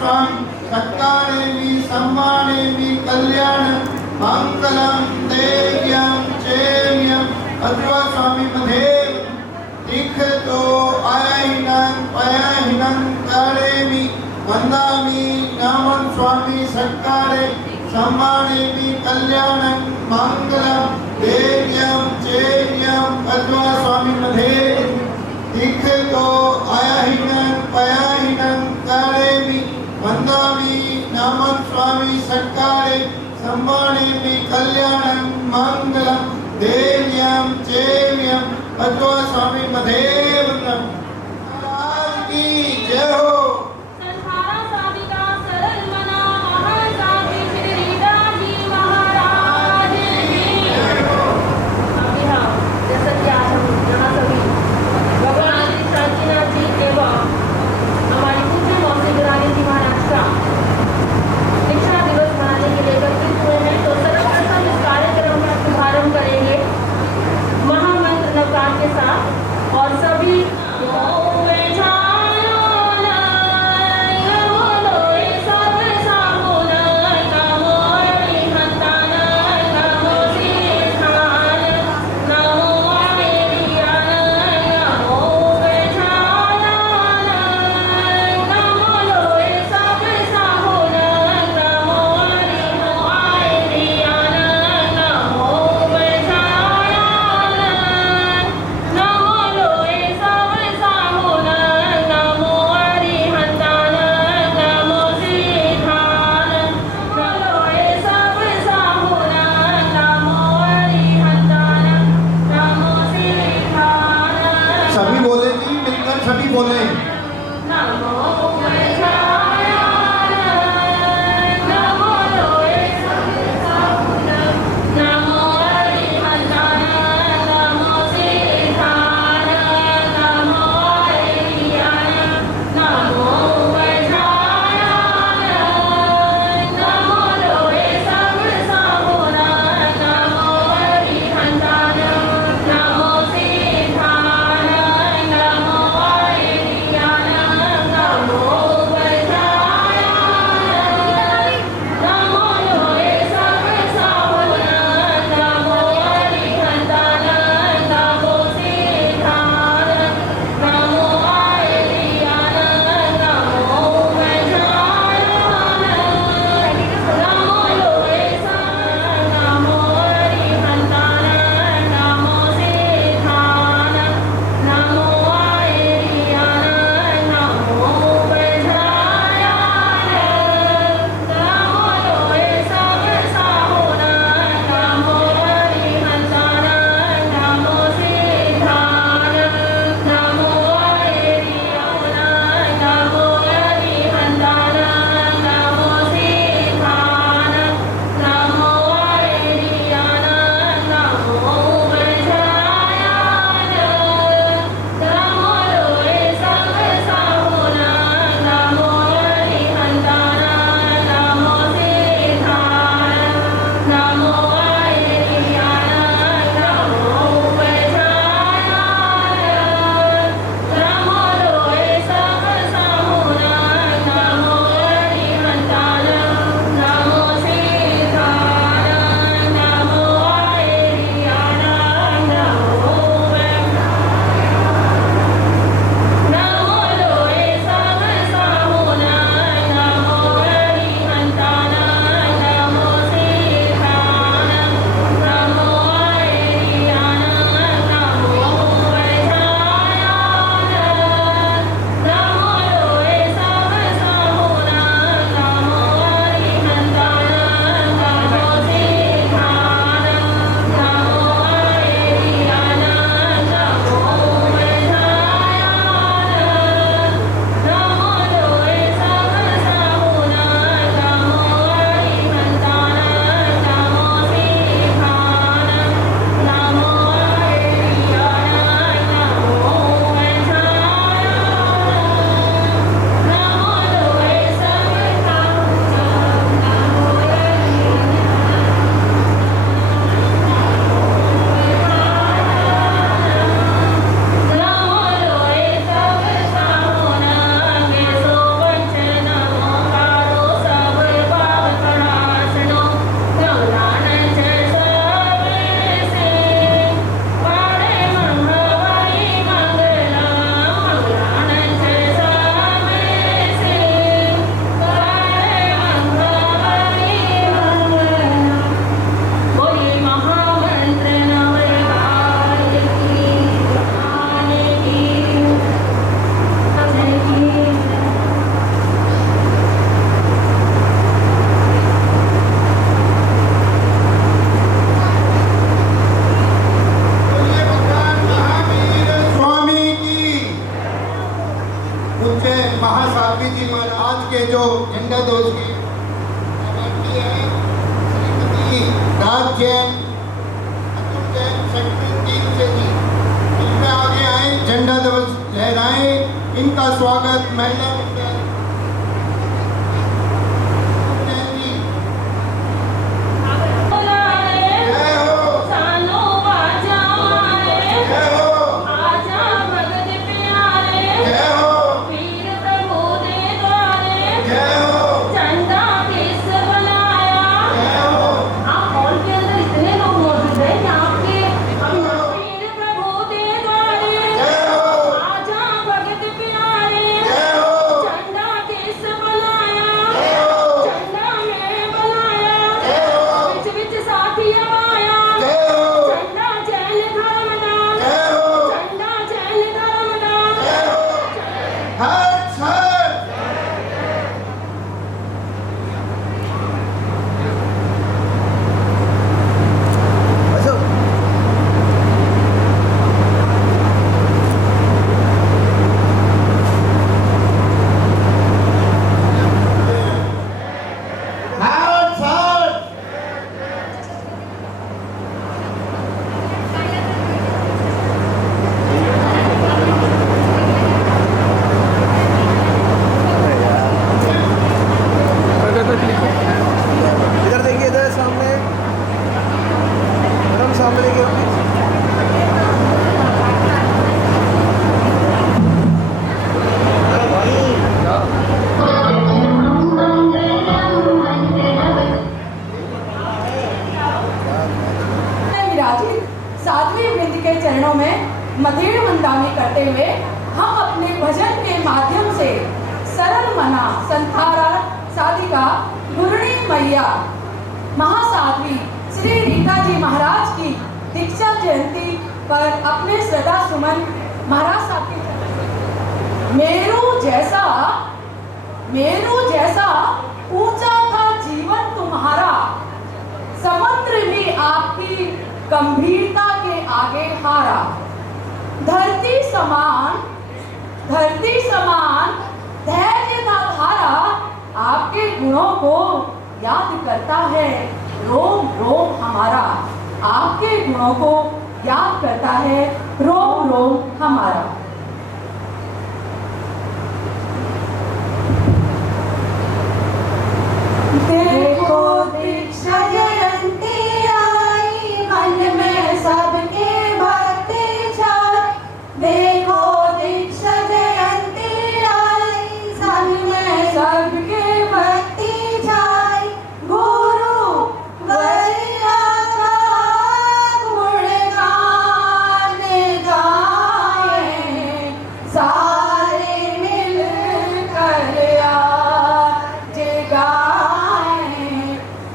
स्वामी सत्कारेमि सम्मानेमि कल्याण मंगलम देव्यम चेम्यम अथवा स्वामी मधे तीर्थतो आयहिनं पयहिनं कारेमि वंदामि नामं स्वामी सत्कारे सम्मानेमि कल्याणं मंगलम देव्यम चेम्यम अथवा स्वामी मधे तीर्थतो आयहिनं पयहिनं कारेमि वंदामि नामं स्वामी सत्कारे सम्मानेमि कल्याणं मंगलम देव्यम चेम्यम अथवा स्वामी मधे वंदनम। महाराज की जय हो। और सभी पूज्य महासाध्वी जी महाराज के जो झंडा ध्वज की कमेटी है, श्रीमती राज जैन, अतुल जैन, सेक्रेटरी टीम से जी, इनमें आगे आए, झंडा ध्वज लहराएं। इनका स्वागत महिला मंडल साध्वी वृंद के चरणों में मधेड़ वंदना करते हुए हम अपने भजन के माध्यम से सरल मना संथारा साधिका गुरणी मैया महासाध्वी श्री रीता जी महाराज की दीक्षा जयंती पर अपने श्रद्धा सुमन महाराज साहब के मेरू जैसा ऊंचा था जीवन तुम्हारा, समुद्र भी आपकी गंभीरता के आगे हारा। धरती समान धैर्य था धारा, आपके गुणों को याद करता है रोम रोम हमारा। आपके गुणों को याद करता है रोम रोम हमारा। देखो दीक्षा जयंती आई, मन में सबके भक्ति छाई। देखो दीक्षा जयंती आई, मन में सबके भक्ति छाई। गुरु वैया का गुणगान गाए, सारे मिलकर आज गाए,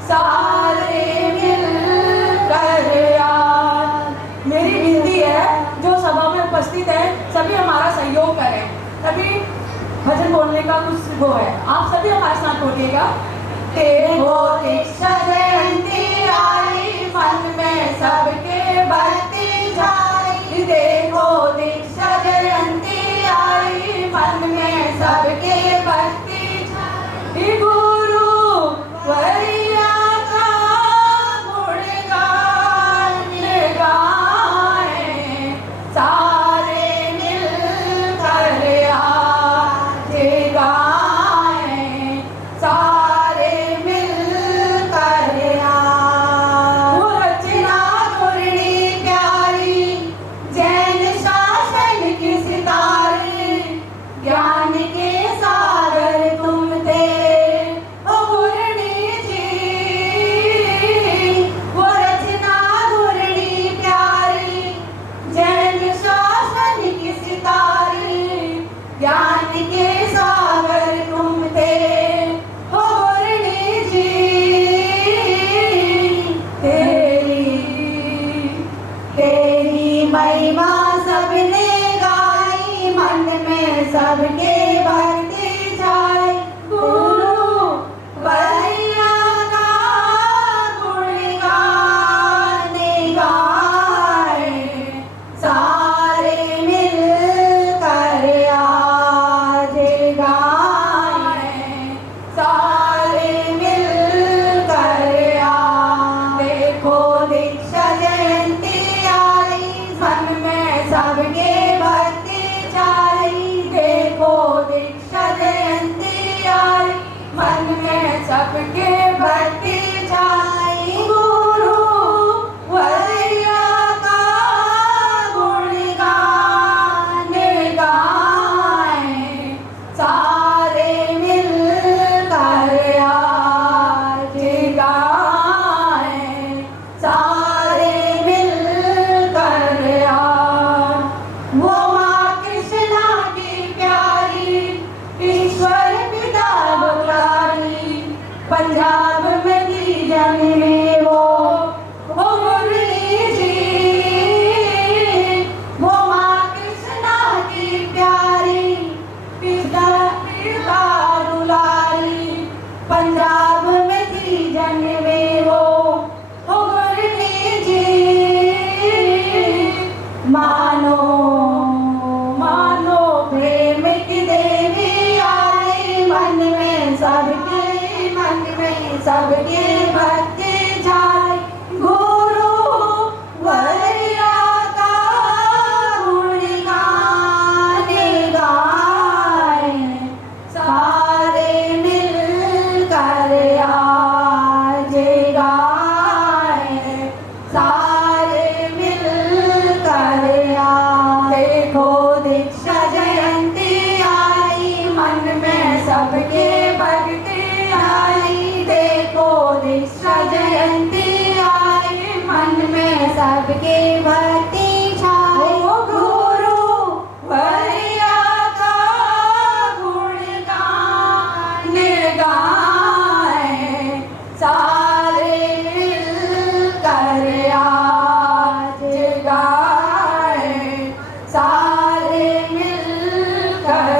सारे मिलकर आज। मेरी विनती है जो सभा में उपस्थित है सभी हमारा सहयोग करें, तभी भजन बोलने का कुछ वो है। आप सभी हमारे साथ बोलिएगा। देखो दीक्षा जयंती आई, मन में सबके भक्ति छाई। देखो दीक्षा जयंती आई, मन में सबके भक्ति छाई। गुरु वरिया का गुणगान गाए, सारे मिलकर आज गाए, सारे मिलकर आज। वो रचना गुरणी प्यारी, जैन शासन की सितारी, ज्ञान के सागर तुम थे ओ गुरणी जी। वो रचना गुरणी प्यारी, जैन शासन की सितारी, ज्ञान के सागर तुम थे ओ गुरणी जी। तेरी महिमा सबने गाई, मन में सबके भक्ति छाई। गुरु वैया का गुणगान गाए, सारे मिलकर आज सीता दुलारी, पंजाब में थी जन्मे वो गुरनी जी। मानो मानो प्रेम की देवी आई, मन में सबके भक्ति छाई। गुरु वरिया का गुण गाने गाए, सारे मिल कर आज गाए, सारे मिल कर आज। देखो दीक्षा जयंती आई, मन में सबके भक्ति आई। देखो दीक्षा जयंती आई, मन में सबके भक्ति छाई। गुरु वरिया का गुण गाने गाए, सारे मिल कर आज गाए, सारे मिल कर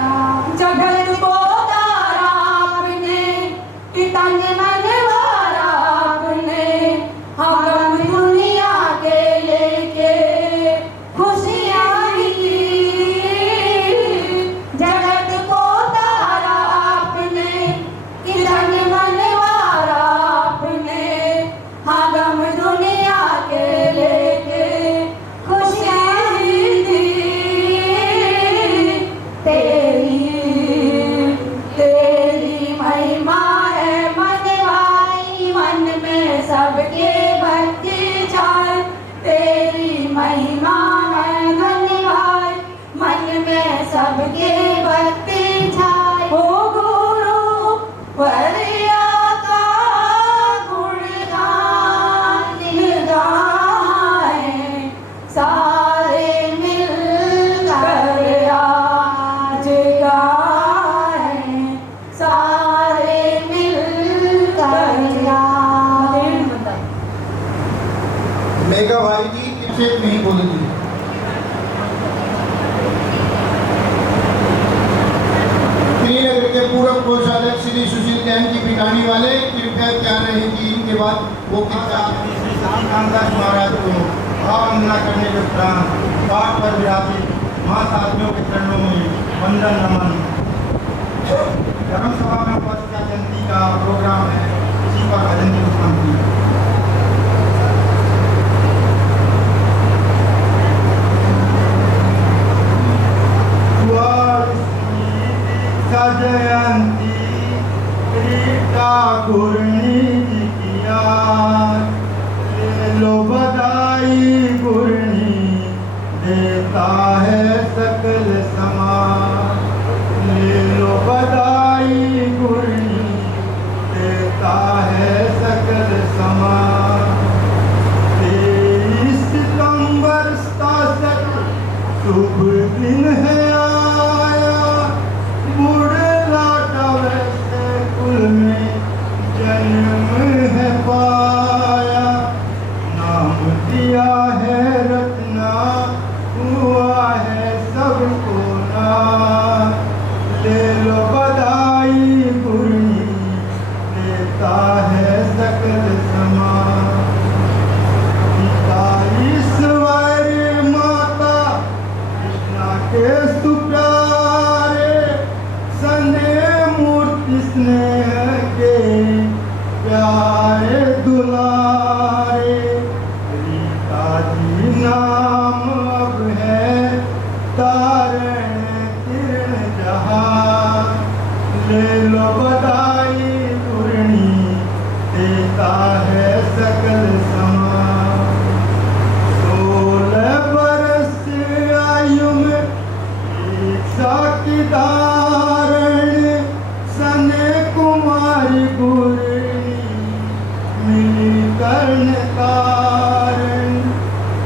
आज। जगत को तारा आपने, कि तन मन वारा आपने, हम दुनिया के लेके खुशियाँ की। जगत को तारा आपने, कि तन मन वारा आपने, हम दुनिया के लेके खुशियाँ की। तेरी महिमा है मनवाई, मन में सबके भक्ति छाए। तेरी महिमा है मनवाई, मन में सबके भक्ति छाए। ओ गुरु वरिया का गुण गाने गाए, सारे मिल कर आज गाए, सारे मिल कर आज। मेघा भाई जी किसे नहीं बोलेगी। श्रीनगर के पूर्व कोषाध्यक्ष श्री सुशील जैन जी पिटानी वाले कृपया क्या रहेगी इनके बाद वो कितना श्री श्याम कांताज महाराज को भाववंदना करने के उपरांत पाठ पर विराजित महासाथियों के चरणों में वंदन नमन। धर्म सभा में उपस्थित जयंती का प्रोग्राम है, इसी पर भजन की उत्पत्ति। जयंती ठाकुरनी जी की याद, ले लो बधाई गुरनी देता है सकल समाज। ले लो बधाई गुरनी देता है सकल समाज। 23 सितंबर 67 शुभ दिन है आया, बुढ़ला वैसे कुल में जन्म है पाया। नाम दिया है रत्ना, हुआ है सबको नाम। ले लो बधाई गुरनी देता है सकल समाज। पिता ईश्वर माता कृष्णा के सुप्यारे, सने मूर्ति स्नेह के प्यारे दुलारे। रीता जी नाम अब है तारण किरण जहां। ले लो बधाई गुरनी देता है सकल समाज। 16 बरस आयु में दीक्षा की धारण, सने कुमारी गुरनी मिली कर्ण कारण।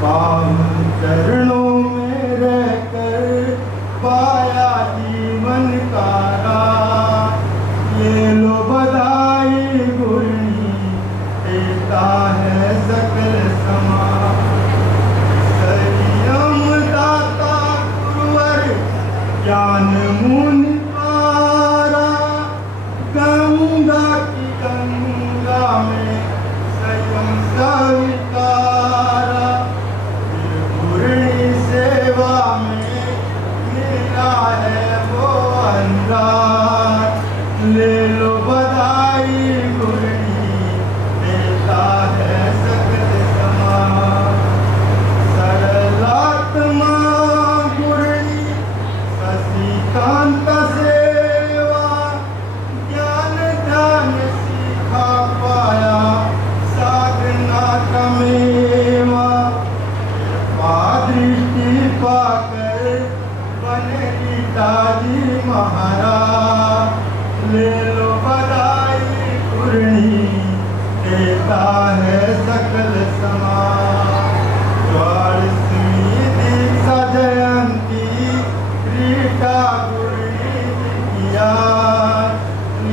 पावन चरणों में रहकर पाया जीवन का राज। ये लो बधाई गुरनी देता है सकल समाज। संयम दाता गुरुवर ज्ञान मुनि शांत सेवा ज्ञान ध्यान सीखा पाया साधना कमेवा दृष्टि पाकर बने पिताजी महाराज ले लो बधाई पूर्णी देता है सकल समाज 44वीं दीक्षा जयंती रीटा पूर्णी किया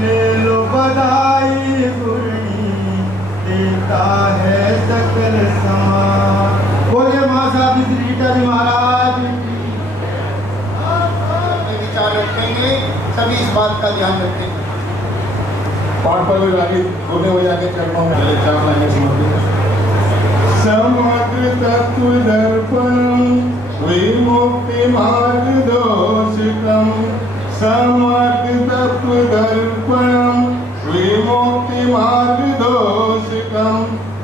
ले लो बधाई पूर्णी देता है सकल समाज। बोलिए माँ साहब श्री रीटा जी महाराज में विचार रखेंगे, सभी इस बात का ध्यान रखेंगे। पाठ पर आगे होने हुए आगे चरणों में पहले 4 लाइनें समर्पित। समग्र तत्व दर्पणम विमुक्ति मार्गदर्शकम समग्र तत्व दर्पणम विमुक्ति मार्गदर्शकम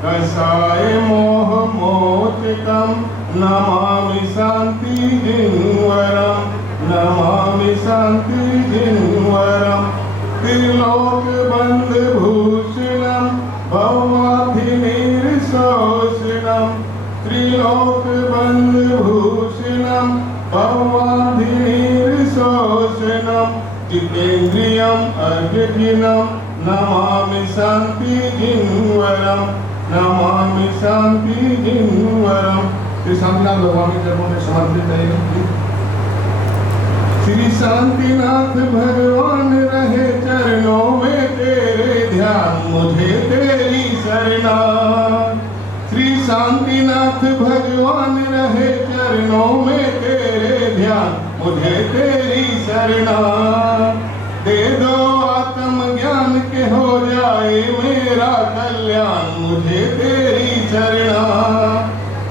कसाय मोह मोचकम नमामि शांति जिन्वरम नमामि शांति जिन्वरम त्रिलोक बंद भूषणम भवाधिनिर्शोषणम त्रिलोक बंद भूषणम भवाधिनिर्शोषणम जितेन्द्रियम अर्घ्यहीनम नमामि शांति जिन्वरम नमामि शांति जिन्वरम। श्री शांतिनाथ भगवान के चरणों में समर्पित है। श्री शांतिनाथ भगवान रहे चरणों में तेरे ध्यान मुझे तेरी शरणा। श्री शांतिनाथ भगवान रहे चरणों में तेरे ध्यान मुझे तेरी शरणा। दे दो आत्म ज्ञान के हो जाए मेरा कल्याण मुझे तेरी शरणा।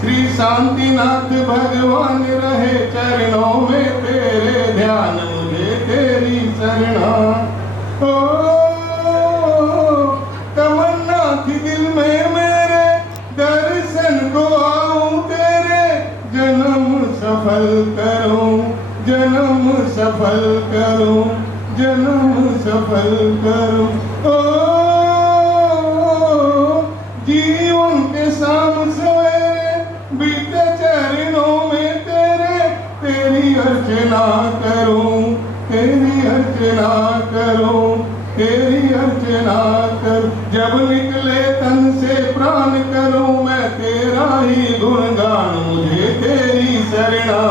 श्री शांतिनाथ भगवान रहे चरणों में तेरे ध्यान मुझे तेरी शरणा। ओ तमन्ना थी दिल में मेरे दर्शन को आऊं तेरे जन्म सफल करूं जन्म सफल करूं जन्म सफल करूं। ओ जीवन के शाम सवेरे बीते चरणों में तेरी अर्चना करूं तेरी अर्चना करूं तेरी अर्चना करूं। जब निकले तन से प्राण करूं मैं तेरा ही गुणगान मुझे तेरी शरणा।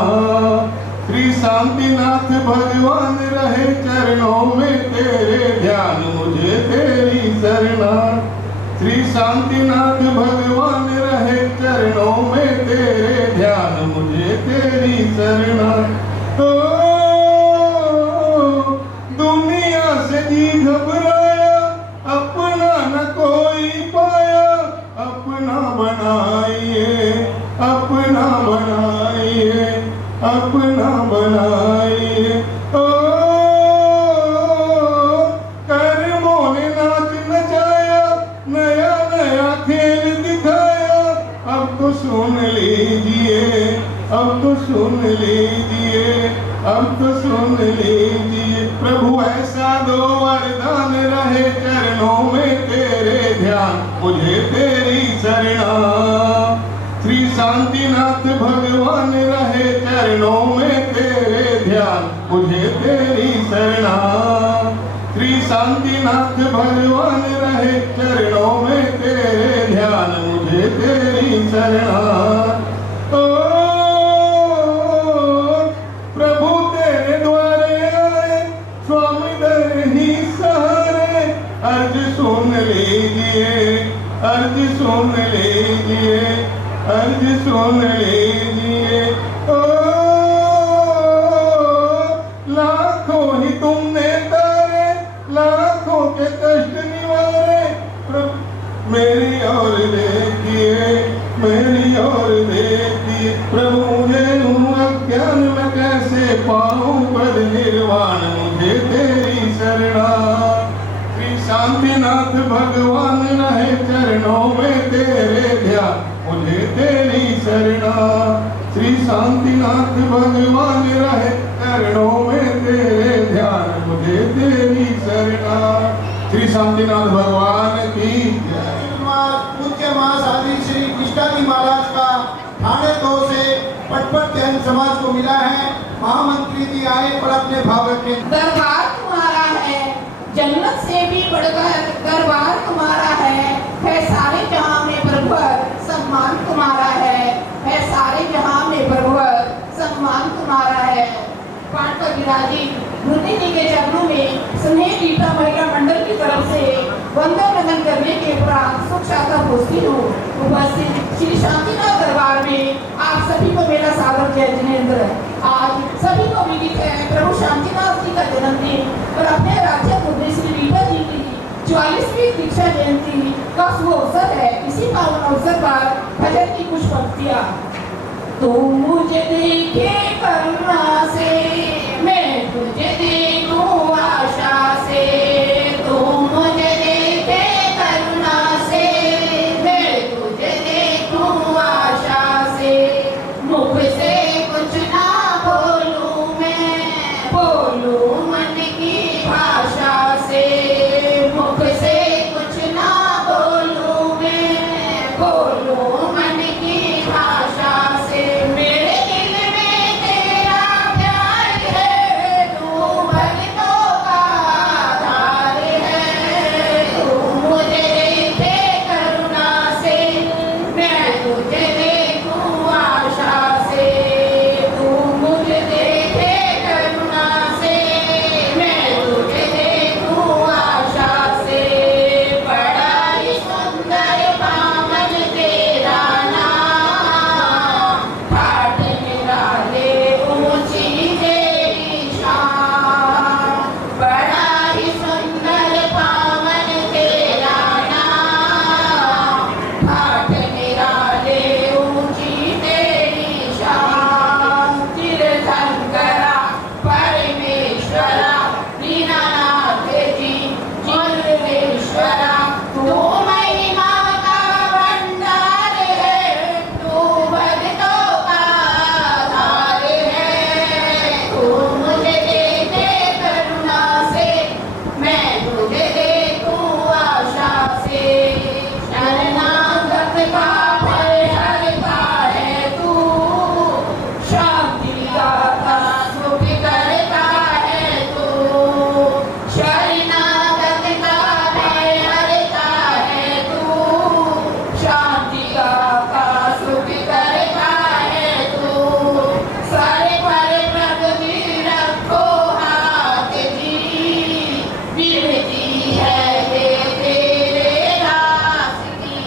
श्री शांतिनाथ भगवान रहे चरणों में तेरे ध्यान मुझे तेरी शरणा। श्री शांतिनाथ भगवान रहे चरणों में तेरे ध्यान मुझे तेरी शरणा। ओ दुनिया से जी घबराया अपना न कोई पाया अपना बनाइए अपना बनाइए अपना बनाइए। ओ कर्मों ने नाच नचाया नया नया खेल दिखाया अब तो सुन लीजिए अब तो सुन लीजिए अब तो सुन लीजिए। प्रभु ऐसा दो वरदान रहे चरणों में तेरे ध्यान मुझे तेरी शरणा। श्री शांतिनाथ भगवान रहे चरणों में तेरे ध्यान मुझे तेरी शरणा। श्री शांतिनाथ भगवान रहे चरणों में तेरे ध्यान मुझे तेरी शरणा। ओ प्रभु तेरे द्वारे आए स्वामी दर ही सहारे अर्ज सुन लीजिए अर्ज सुन लीजिए अर्ज सुन लीजिए। ओ लाखों ही तुमने तारे लाखों के कष्ट निवारे मेरी ओर देखिए मेरी ओर देखिए। प्रभु मुझे अज्ञान में कैसे पाऊं पद निर्वाण मुझे तेरी शरणा। श्री शांतिनाथ भगवान रहे चरणों में तेरे ध्यान मुझे तेरी शरणा। श्री शांतिनाथ भगवान रहे चरणों में तेरे ध्यान मुझे तेरी शरणागति। श्री शांतिनाथ भगवान की जय। पूज्य महासाधी श्री कृष्णाजी महाराज का ठाणे 2 से पटपट जैन समाज को मिला है। महामंत्री जी आए पर अपने भाव रखे। दरबार तुम्हारा है, जन्नत से भी बढ़कर दरबार तुम्हारा है सारे जहां में प्रभुवर सम्मान तुम्हारा है सारे जहां में प्रभुवर सम्मान तुम्हारा है। पाठ पर विराजित मुनिनी के चरणों में स्नेह रीता महिला मंडल की तरफ से वंदन नमन करने के उपरांत सुख शाखा पहुंचती हूँ। उपस्थित श्री शांतिनाथ दरबार में आप सभी को मेरा सादर जय जिनेंद्र। आज सभी को विदित है प्रभु शांतिनाथ जी का जन्मदिन और अपने राज्य पुत्री श्री रीता जी की 44वीं दीक्षा जयंती का शुभ अवसर है। इसी पावन अवसर पर भजन की कुछ पंक्तियां। तू मुझे देखे करुणा से, मैं तुझे देखूं आशा से। तू मुझे देखे करुणा से, मैं तुझे देखूं आशा से। मुख से कुछ ना बोलूं मैं, बोलूं मन की भाषा से। मुख से कुछ ना बोलूं मैं, बोलूं मन की भाषा से। मेरे दिल में तेरा प्यार है, तू भक्तों का आधार है। तू मुझे देखे करुणा से, मैं तुझे देखूं आशा से। तू मुझे देखे करुणा से, मैं तुझे देखूं आशा से। बड़ा ही सुंदर पावन तेरा नाम, ठाठ निराले ऊंची तेरी शान। बड़ा ही सुंदर पावन तेरा नाम, ठाठ निराले ऊंची तेरी शान। तीर्थंकरा परमेश्वरा दीनानाथ जी जीवेश्वरा, तू महिमा का भंडार है, तू भक्तों का आधार है। तू मुझे देखे करुणा से, मैं तुझे देखूं आशा से। शरणागत का भय हरता है तू, शांति दाता सुख करता है तू। शरणागत का भय हरता है तू, शांति दाता सुख करता है तू। सारे पर प्रगति रखो हाथ जी, विनती है ये तेरे दास की।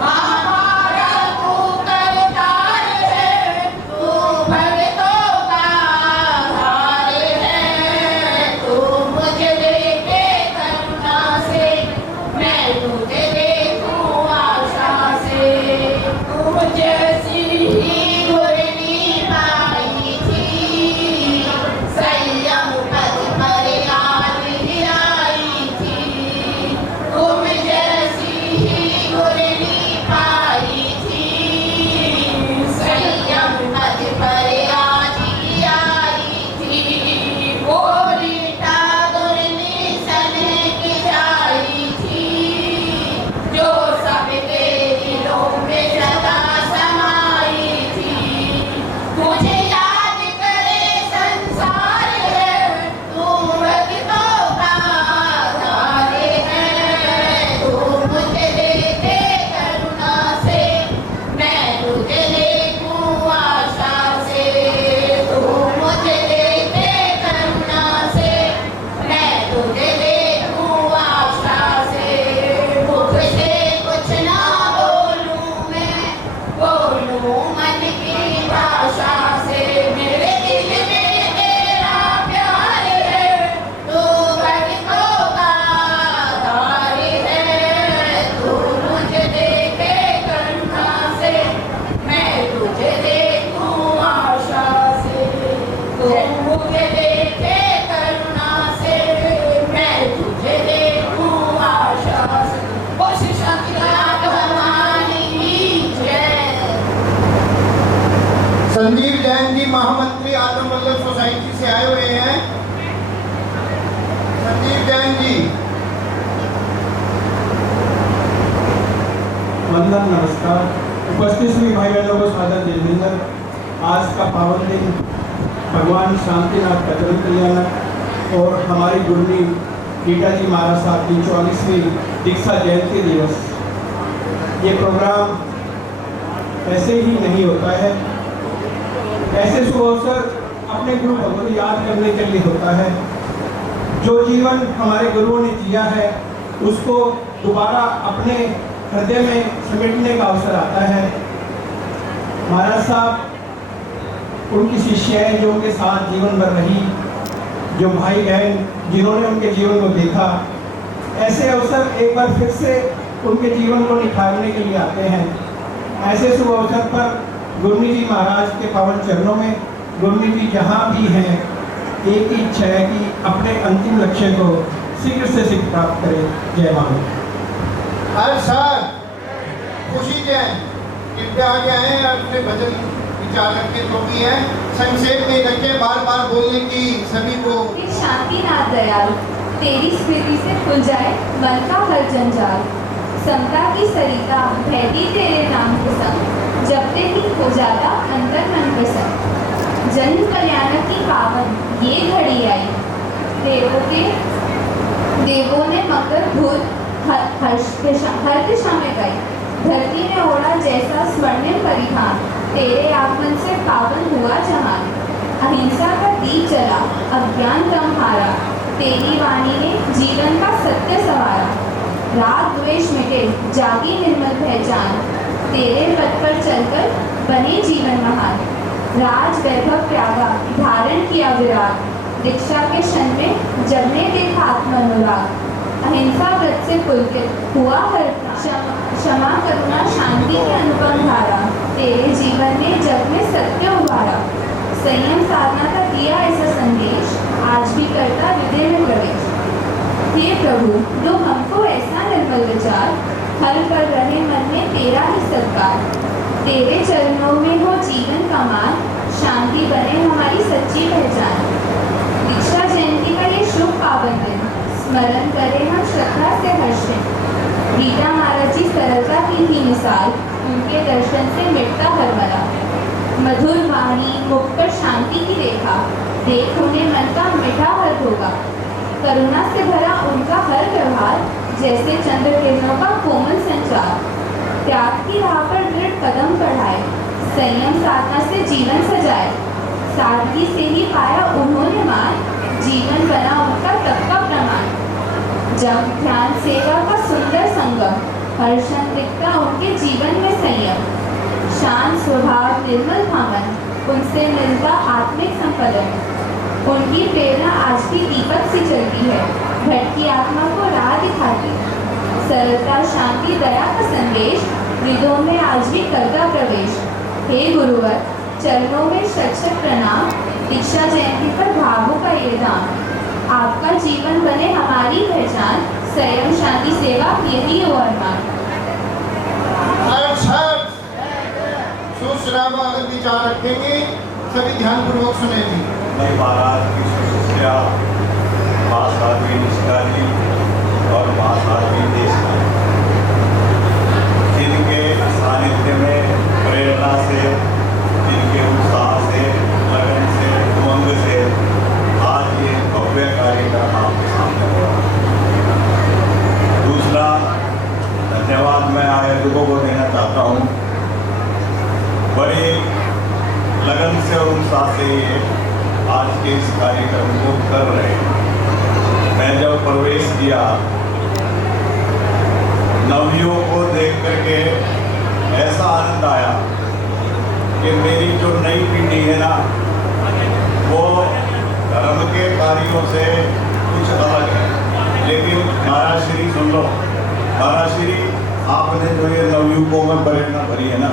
हमारा तू करतार है, तू भक्तों का आधार है। तू मुझे देखे करुणा से, मैं तुझे देखूं आशा से। तुम जैसी ही गुरनी पाई थी, संयम पद पर आज ही आई थी। तुम जैसी ही गुरनी पाई थी, संयम पद पर आज ही आई थी। वो रीता गुरनी सनक जाई थी, जो सबके दिलों में सदा समाई थी। तुझे याद करे संसार है, तू भक्तों का आधार है। तू मुझे देखे करुणा से, मैं तुझे देखूं आशा से। तू मुझे देखे करुणा से, मैं तुझे देखूं आशा से। मुख से कुछ ना बोलूं मैं, बोलूं मन की भाषा से। मेरे दिल में तेरा प्यार है, तू भक्तों का आधार है। तू मुझे देखे करुणा से, मैं तुझे देखूं आशा से। तू मुझे देखे करुणा से, मैं तुझे देखूं आशा से। ओ श्री शांतिनाथ भगवान की जय। संजीव जैन जी महामंत्री आत्म वल्लभ सोसाइटी से आए हुए हैं। संदीप जैन जी। वंदन, नमस्कार। उपस्थित सभी भाई बहनों को सादर जयविंदर। आज का पावन दिन भगवान शांतिनाथ का जन्म कल्याणक और हमारी गुरनी रीटा जी महाराज साहब की 44वीं दीक्षा जयंती दिवस। ये प्रोग्राम ऐसे ही नहीं होता है, ऐसे शुभ अवसर अपने गुरु भगवान को याद करने के लिए होता है। जो जीवन हमारे गुरुओं ने जिया है उसको दोबारा अपने हृदय में समेटने का अवसर आता है। महाराज साहब उनकी शिष्याएं जो उनके साथ जीवन भर रही, जो भाई बहन जिन्होंने उनके जीवन को देखा, ऐसे अवसर एक बार फिर से उनके जीवन को निखारने के लिए आते हैं। ऐसे शुभ अवसर पर गुरनी जी महाराज के पावन चरणों में गुरनी जी जहाँ भी हैं एक ही इच्छा है कि अपने अंतिम लक्ष्य को शीघ्र से शीघ्र प्राप्त करें। जय मां। हर साल खुशी जैन कृपया आगे आए और अपने भजन विचार रखते जो भी है संक्षेप में रखे, बार बार बोलने की सभी को। शांतिनाथ दयाल, तेरी स्मृति से खुल जाए मन का हर जंजाल। समता की सरिता बहती तेरे नाम के संग, जपते ही हो जाता अंतर मन प्रसन्न। जन्म कल्याणक की पावन ये घड़ी आई, देवों ने मकर धूल हर दिशा में गई। धरती ने ओढ़ा जैसा स्वर्णिम परिधान, तेरे आगमन से पावन हुआ जहान। अहिंसा का दीप जला अज्ञान दम हारा, तेरी वाणी ने जीवन का सत्य सवारा। राग द्वेष मिटे जागी निर्मल पहचान, तेरे पथ पर चलकर बने जीवन महान। राज वैभव त्यागा धारण किया विराग, दीक्षा के क्षण में जब ने देखा आत्मानुराग। अहिंसा व्रत से पुलकित हुआ हर क्षमा करुणा शांति की अनुपम धारा, तेरे जीवन ने जग में सत्य उभारा। संयम साधना का दिया ऐसा संदेश, आज भी करता हृदय में प्रवेश। हे प्रभु दो हमको ऐसा निर्मल विचार, हर पर रहे मन में तेरा ही सत्कार। तेरे चरणों में हो जीवन का मान, शांति बने हमारी सच्ची पहचान। दीक्षा जयंती का ये शुभ पावन दिन, स्मरण करें हम श्रद्धा से हर्षित। रीटा महाराज जी सरलता की थी मिसाल, उनके दर्शन से मिटता हर मरा। मधुर वाणी मुख पर शांति की रेखा, देख उन्हें मन का मिठा हर होगा। करुणा से भरा उनका हर व्यवहार, जैसे चंद्र किरणों का कोमल संचार। त्याग की राह पर दृढ़ कदम बढ़ाए, संयम साधना से जीवन सजाए। सादगी से ही पाया उन्होंने मान, जीवन बना उनका तप का प्रमाण। जब ध्यान सेवा का सुंदर संगम, हर क्षण दिखता उनके जीवन में संयम। शांत स्वभाव निर्मल भावन, उनसे मिलता आत्मिक संपदन। उनकी प्रेरणा आज भी दीपक सी चलती है, भटकी आत्मा को राह दिखाती। सरलता शांति दया का संदेश, हृदयों में आज भी करता प्रवेश। हे गुरुवर चरणों में शत शत प्रणाम, दीक्षा जयंती पर भावों का ये दाम। आपका जीवन बने हमारी पहचान, संयम शांति सेवा यही हो अरमान। सुश्रावा विचार रखेंगे, सभी ध्यानपूर्वक सुनेंगे। महाराज की शिष्या महासाध्वी निष्ठा जी और महासाध्वी देशा, जिनके सानिध्य में प्रेरणा से, जिनके उत्साह से, लगन से, उमंग से आज ये भव्य कार्यक्रम आपके सामने हो रहा है। दूसरा धन्यवाद मैं आयोजकों को देना चाहता हूँ। बड़े लगन से और उत्साह से ये आज के इस कार्यक्रम को कर रहे हैं। मैं जब प्रवेश किया, नवियों को देख करके ऐसा आनंद आया कि मेरी जो नई पीढ़ी है ना, वो धर्म के कार्यों से कुछ अलग है। लेकिन महाराज श्री सुन लो, महाराज श्री आपने जो ये नवयुवकों में प्रेरणा भरी है ना,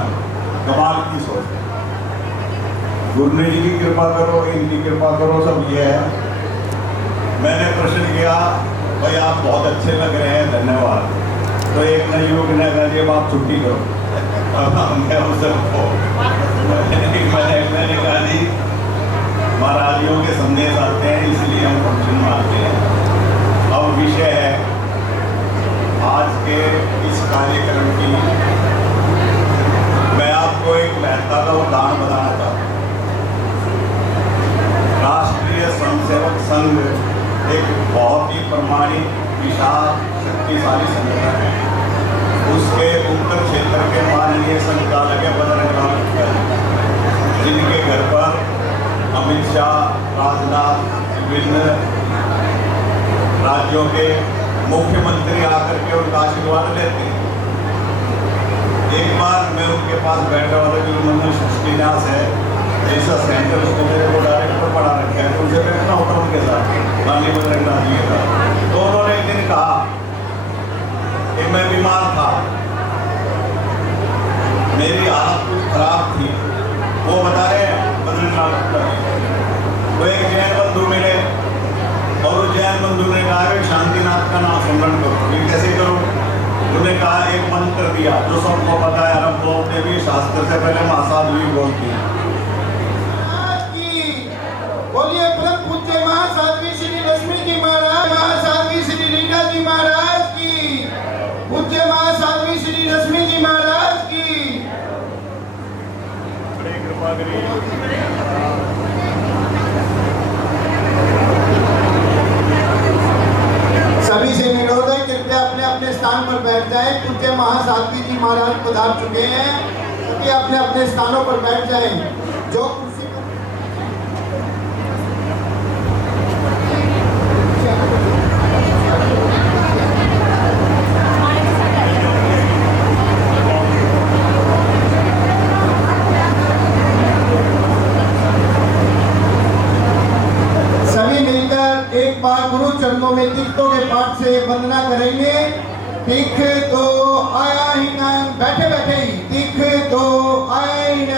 कमाल की सोच है। गुरु जी की कृपा करो, इनकी कृपा करो, सब ये है। मैंने प्रश्न किया, भाई आप बहुत अच्छे लग रहे हैं, धन्यवाद। तो एक नवयुवक ने कहा जी आप छुट्टी करो। मैं सबको मैंने कहा जी महाराजियों के संदेश आते हैं, इसलिए हम फंक्शन में आते हैं। एक बहुत ही प्रमाणिक विशाल शक्तिशाली संगठन है। उसके उत्तर क्षेत्र के माननीय संचालक है बजरंग लाल जिनके घर पर अमित शाह, राजनाथ, विभिन्न राज्यों के मुख्यमंत्री आकर के उनका आशीर्वाद लेते हैं। एक बार मैं उनके पास बैठा हुआ था, जो उन्होंने सृष्टिन्यास है जैसा सेंटर, उसको मेरे को डायरेक्टर पढ़ा रखा है, तो उनसे बैठना होता उनके साथ माननीय बजरंग लाल जी का। तो उन्होंने एक दिन कहा कि मैं बीमार था, मेरी हालत कुछ खराब थी। वो बता रहे हैं बजरंग लाल, वो एक जैन बंधु मिले और उस जैन बंधु ने कहा कि शांतिनाथ का नाम स्मरण करो। ये कैसे करो? उन्होंने कहा एक मंत्र दिया जो सबको पता है, हम बोलते भी शास्त्र से पहले महासाध भी बोलती हैं। बोलिए परम पूज्य महासाध्वी श्री लक्ष्मी जी महाराज, महासाध्वी श्री रीना जी महाराज की, पूज्य महासाध्वी श्री लक्ष्मी जी महाराज की। बड़ी कृपा करिए। सभी से निरोध है, कृपया अपने अपने स्थान पर बैठ जाएं। पूज्य महासाध्वी जी महाराज पधार चुके हैं, सभी अपने अपने स्थानों पर बैठ जाएं। जो कुर्सी पर सभी मिलकर एक बार गुरु चरणों में तीर्थों के पाठ से वंदना करेंगे। तीर्थ तो आया ही न, बैठे बैठे ही तीर्थ तो आया ही न,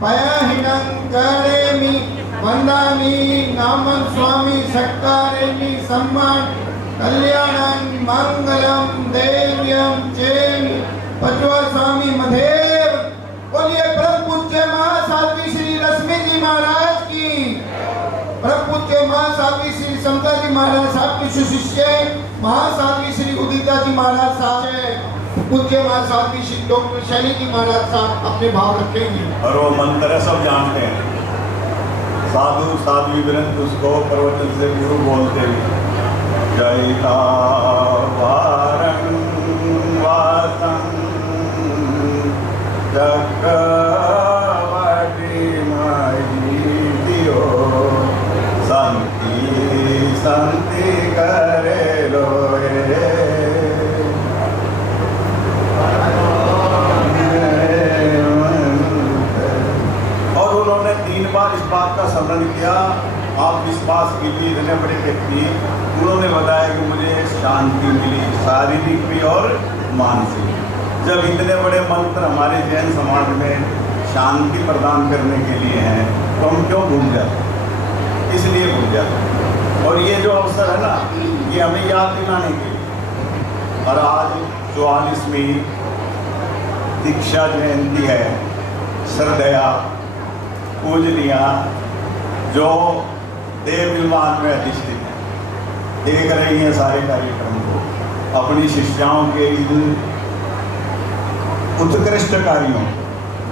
पाया ही न करेमि वंदामि नामं स्वामी सत्कारेमि सम्मान कल्याणं मंगलम देव्यं चेमि पद्मा स्वामी मधेव। बोलिए परम पूज्य महासाध्वी श्री लक्ष्मी जी महाराज की, परम पूज्य महासाध्वी श्री समता जी महाराज साहब के सुशिष्य महासाध्वी श्री उदिता जी महाराज साहब, पूज्य महासाध्वी श्री डॉक्टर शैली जी महाराज साहब अपने भाव रखेंगे। और वो मंत्र है, सब जानते हैं। साधु साध्वी विरंत उसको प्रवचन से गुरु बोलते हैं। जयता वारं वासं शांति करे लोए। और उन्होंने 3 बार इस बात का स्मरण किया। आप विश्वास कीजिए, इतने बड़े व्यक्ति, उन्होंने बताया कि मुझे शांति मिली, शारीरिक भी और मानसिक। जब इतने बड़े मंत्र हमारे जैन समाज में शांति प्रदान करने के लिए हैं, तो हम क्यों भूल जाते? इसलिए भूल जाते। और ये जो अवसर है ना, ये हमें याद दिलाने के लिए। और आज 44वीं दीक्षा जयंती है। श्रद्धया पूजनिया जो देव विमान में अधिष्ठित है, देख रही हैं सारे कार्यक्रम को। अपनी शिष्याओं के इन उत्कृष्ट कार्यों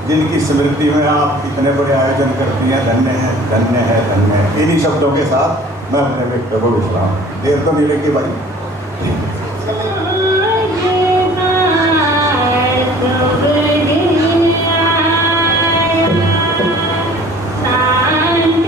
जिनकी स्मृति में आप इतने बड़े आयोजन करती हैं, धन्य है, धन्य है, धन्य है। इन्हीं शब्दों के साथ मैं अपने व्यक्ति को विश्राम। देर तो नहीं लगी भाई। आनंद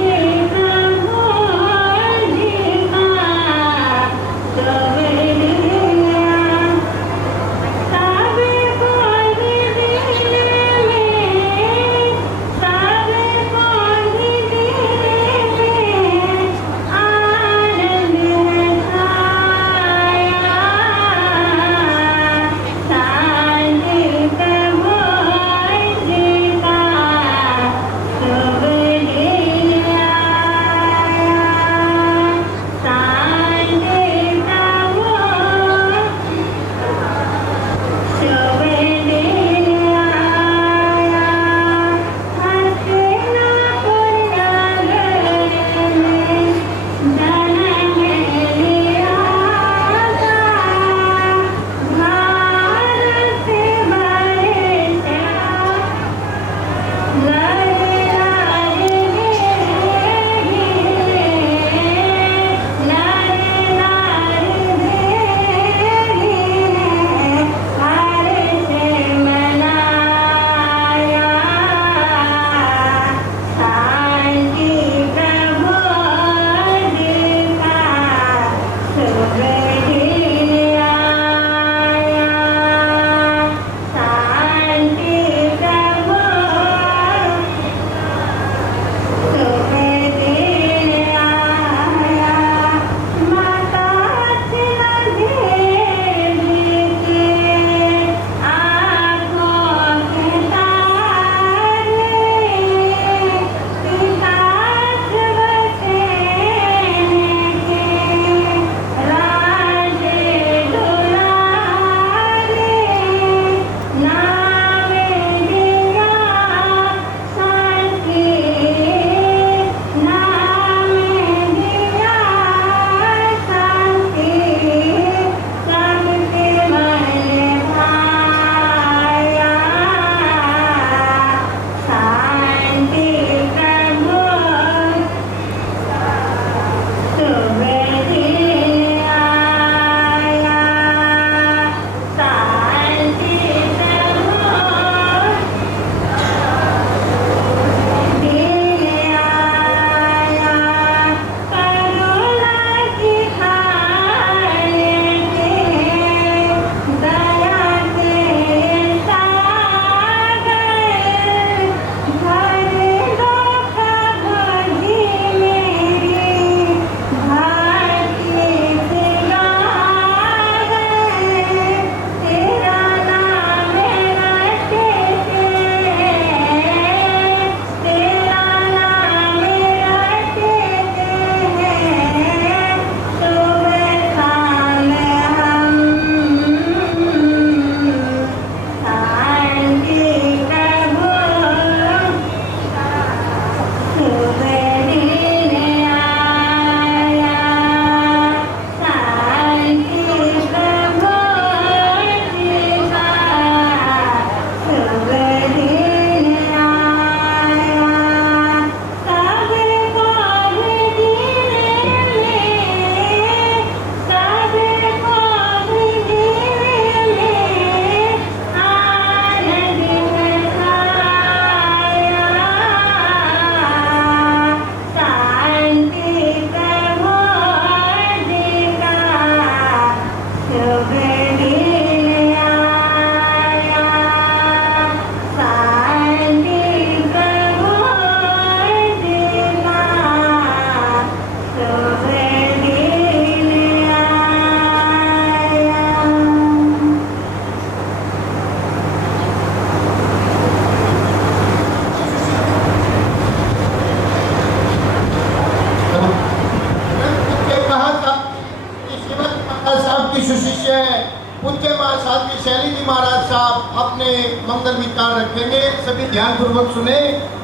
मंगल विचार रखेंगे। सभी ध्यान पूर्वक सुने।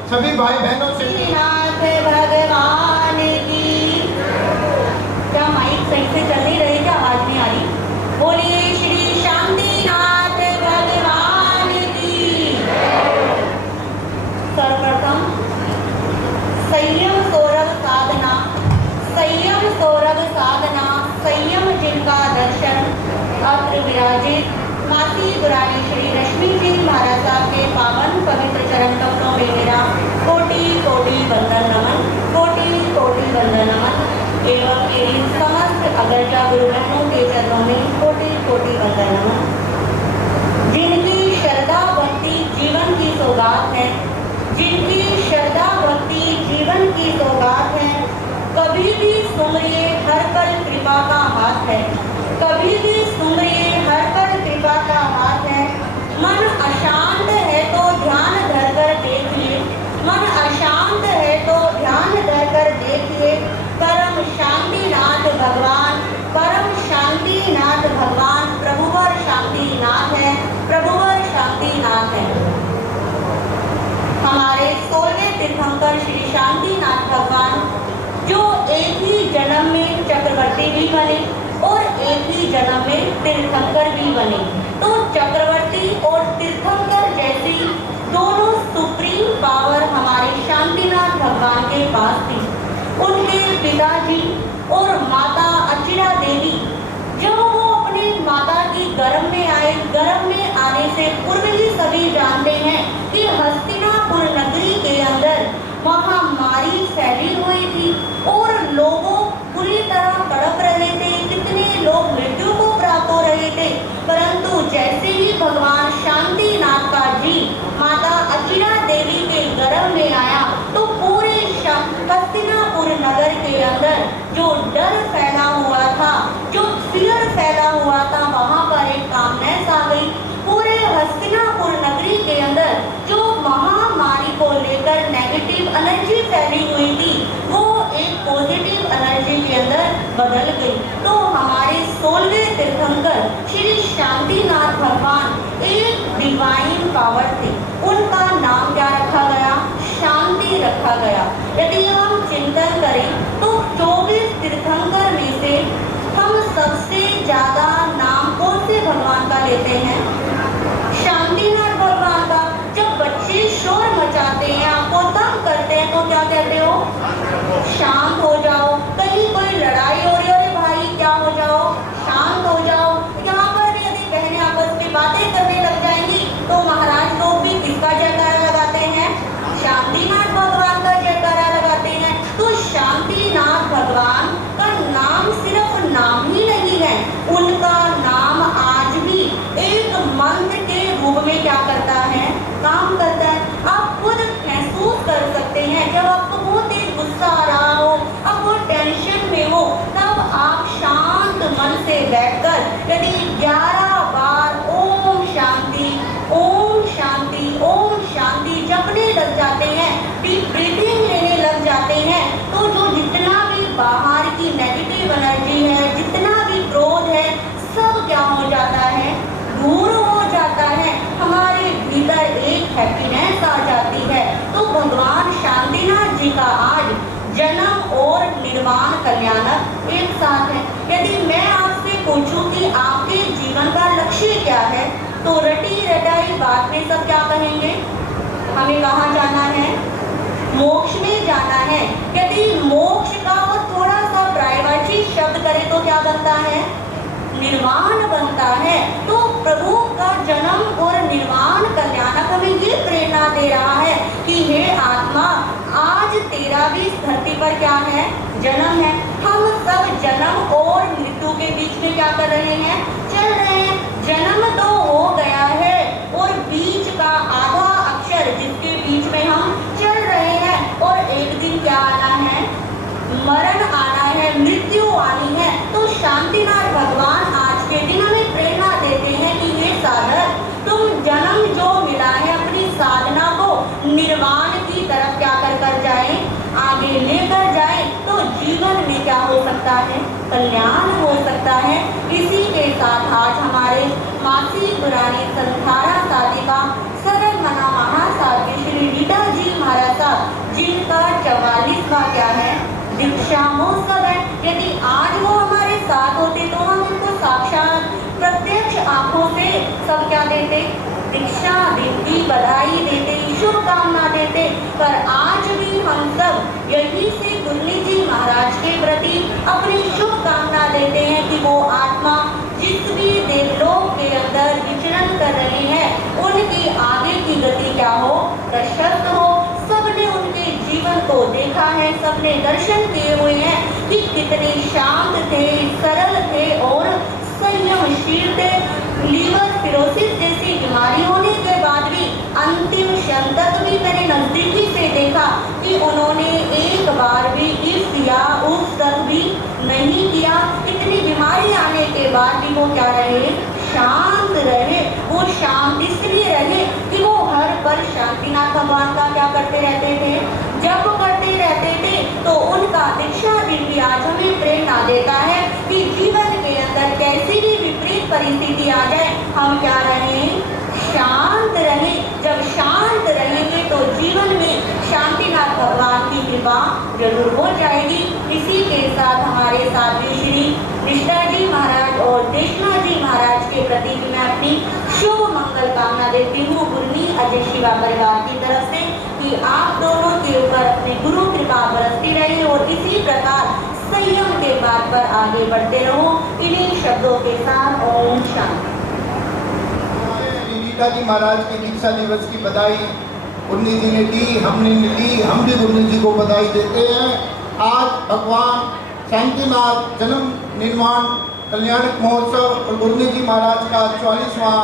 सभी भाई बहनों से नाथ भगवान की। क्या माइक सही से चल नहीं रही? क्या आवाज नहीं आ रही? बोलिए श्री शांतिनाथ भगवान की। सर्वप्रथम संयम सौरभ साधना, संयम सौरभ साधना, संयम जिनका दर्शन अत्र विराजित माती गुरानी श्री रश्मि जी महाराज साहब के पावन पवित्र चरण कमलों में मेरा कोटि कोटि वंदन नमन, कोटि कोटि वंदन नमन एवं मेरी समस्त अग्रजा गुरु बहनों के चरणों में कोटि कोटि वंदन नमन। जिनकी श्रद्धा भक्ति जीवन की सौगात है, जिनकी श्रद्धा भक्ति जीवन की सौगात है, कभी भी सुमरिए हर पल कृपा का हाथ है, कभी भी सुमरिए हर पल कृपा का हाथ है। मन अशांत है तो ध्यान धर कर देखिए, मन अशांत है तो ध्यान धर कर देखिए। परम शांतिनाथ भगवान, परम शांतिनाथ भगवान प्रभुवर शांतिनाथ है, प्रभुवर शांतिनाथ है। हमारे 16वें तीर्थंकर श्री शांतिनाथ भगवान जो एक ही जन्म में चक्रवर्ती भी बने और एक ही जन्म में तीर्थंकर भी बने, तो चक्रवर्ती और तीर्थंकर जैसी दोनों सुप्रीम पावर हमारे शांतिनाथ भगवान के पास थी। उनके पिताजी और माता अचिरा देवी जब वो अपने माता की गर्भ में आए, गर्भ में आने से पूर्व ही सभी जानते हैं कि हस्तिनापुर नगरी के अंदर महामारी फैली हुई थी और लोगों पूरी तरह तड़प रहे थे कि बदल गई। तो हमारे 16वें तीर्थंकर श्री शांतिनाथ भगवान एक डिवाइन पावर थे, उनका नाम क्या रखा गया? शांति रखा गया। यदि हम चिंतन करें तो 24 तीर्थंकर में से हम सबसे ज्यादा नाम कौन से भगवान का लेते हैं? शांतिनाथ भगवान का। जब बच्चे शोर मचाते हैं, आपको तंग करते हैं, तो क्या कहते हो? शांत हो जाओ। कहीं कोई लड़ाई हो रही है, अरे भाई क्या हो जाओ, शांत हो जाओ। यहाँ पर भी यदि बहनें आपस में बातें करने लग जाएंगी तो महाराज लोग भी किसका जयकारा लगाते हैं? शांतिनाथ भगवान का जयकारा लगाते हैं। तो शांतिनाथ भगवान का नाम सिर्फ नाम ही नहीं है, उनका नाम आज भी एक मंत्र के रूप में क्या करता है? काम करता है। आप खुद महसूस कर सकते हैं, जब आपको बहुत तेज गुस्सा आ रहा हो, आप वो टेंशन में हो, तब आप शांत मन से बैठकर यदि 11 बार ओम शांति ओम शांति ओम शांति जपने लग जाते हैं, डीप ब्रीथिंग लेने लग जाते हैं, तो जो जितना भी बाहर की नेगेटिव एनर्जी है, जितना भी क्रोध है, सब क्या हो जाता है? दूर हो जाता है। हमारे भीतर एक हैप्पीनेस आ जाती है। तो भगवान शांतिनाथ जी का आज जन्म और निर्वाण कल्याणक एक साथ है। यदि मैं आपसे पूछूं कि आपके जीवन का लक्ष्य क्या है, तो रटी रटाई बात में सब क्या कहेंगे? हमें कहाँ जाना है? मोक्ष में जाना है। यदि मोक्ष का वो थोड़ा सा प्रायवाची शब्द करे तो क्या बनता है? निर्वाण बनता है। तो प्रभु का जन्म और निर्वाण कल्याणक हमें ये प्रेरणा दे रहा है कि हे आत्मा, आज तेरा भी इस धरती पर क्या है? जन्म है। हम सब जन्म और मृत्यु के बीच में क्या कर रहे हैं? चल रहे हैं। जन्म तो हो गया है और बीच का आधा अक्षर जिसके बीच में हम चल रहे हैं, और एक दिन क्या आना है? मरण आना है, मृत्यु आनी है। तो शांतिनाथ भगवान आज के दिन हमें प्रेरणा देते हैं कि ये साधक, तुम जन्म जो मिला है अपनी साधना को निर्वाण की तरफ क्या कर जाए? आगे लेकर जाए। तो जीवन में क्या हो सकता है? कल्याण हो सकता है। इसी के साथ आज हमारे मासी पुरानी संस्थारा साधिका सरल मना महासाध्य श्री रीटा जी महाराज साहब, जिनका 44वां क्या है? दीक्षा महोत्सव है। यदि आज वो हमारे साथ होते तो हम उनको साक्षात प्रत्यक्ष आंखों से सब क्या देते? दीक्षा देती, बधाई देते, शुभकामना देते। पर आज भी हम सब यही से गुरली जी महाराज के प्रति अपनी शुभकामना देते हैं कि वो आत्मा जिस भी देवलोक के अंदर विचरण कर रहे हैं, उनकी आगे की गति क्या हो? प्रशस्त हो। सबने उनके जीवन को देखा है, सबने दर्शन किए हुए हैं कि कितने शांत थे, सरल थे और संयमशील थे। लीवर सिरोसिस जैसी बीमारी होने के बाद भी अंतिम क्षण तक भी मैंने नजदीकी से देखा कि उन्होंने एक बार भी इफ या उफ तक भी नहीं किया। इतनी बीमारी आने के बाद भी वो क्या रहे? शांत रहे। वो शांत इसलिए रहे कि वो हर पल शांतिनाथ भगवान का क्या करते रहते थे? जप करते रहते थे। तो उनका दीक्षा दिन भी आज हमें प्रेरणा देता है कि जीवन के अंदर कैसी भी विपरीत परिस्थिति आ जाए, हम क्या रहें? शांत रहें। जब शांत रहेंगे तो जीवन में शांतिनाथ भगवान की कृपा जरूर हो जाएगी। इसी के साथ हमारे साथ श्री निष्ठा जी महाराज और देशना जी महाराज के प्रति भी मैं अपनी शुभ मंगल कामना देती हूँ गुरनी अजय शिवा परिवार की तरफ से कि आप दोनों के ऊपर अपनी गुरु कृपा बरसती रहे और इसी प्रकार संयम के बात पर आगे बढ़ते रहो। इन्हीं शब्दों के साथ ओम शांति। रीटा जी महाराज के दीक्षा दिवस की बधाई गुरनी जी ने दी, हमने ली, हम भी गुरनी जी को बधाई देते हैं। आज भगवान शांतिनाथ जन्म निर्वाण कल्याणक महोत्सव और गुरनी जी महाराज का 44वां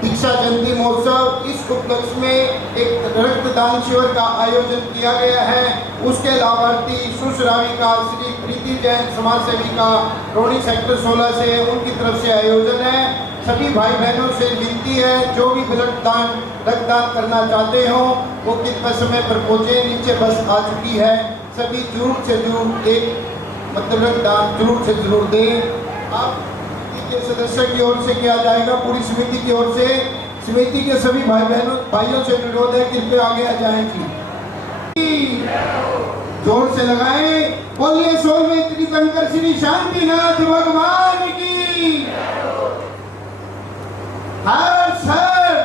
दीक्षा जयंती महोत्सव, इस उपलक्ष्य में एक रक्तदान शिविर का आयोजन किया गया है। उसके लाभार्थी सुश्राविका श्री प्रीति जैन समाज सेविका रोहिणी सेक्टर 16 से उनकी तरफ से आयोजन है। सभी भाई बहनों से विनती है, जो भी रक्तदान करना चाहते हो वो कितना समय पर पहुँचे, नीचे बस आ चुकी है। सभी जरूर से जरूर एक मतलब दान जरूर से जरूर दें। अब के सदस्य की ओर से किया जाएगा, पूरी समिति की ओर से। समिति के सभी भाइयों से अनुरोध है कृपया आगे आ जाएं जी। जोर से लगाएं, बोलिए 16वें तीर्थंकर श्री शांतिनाथ भगवान की हर सर।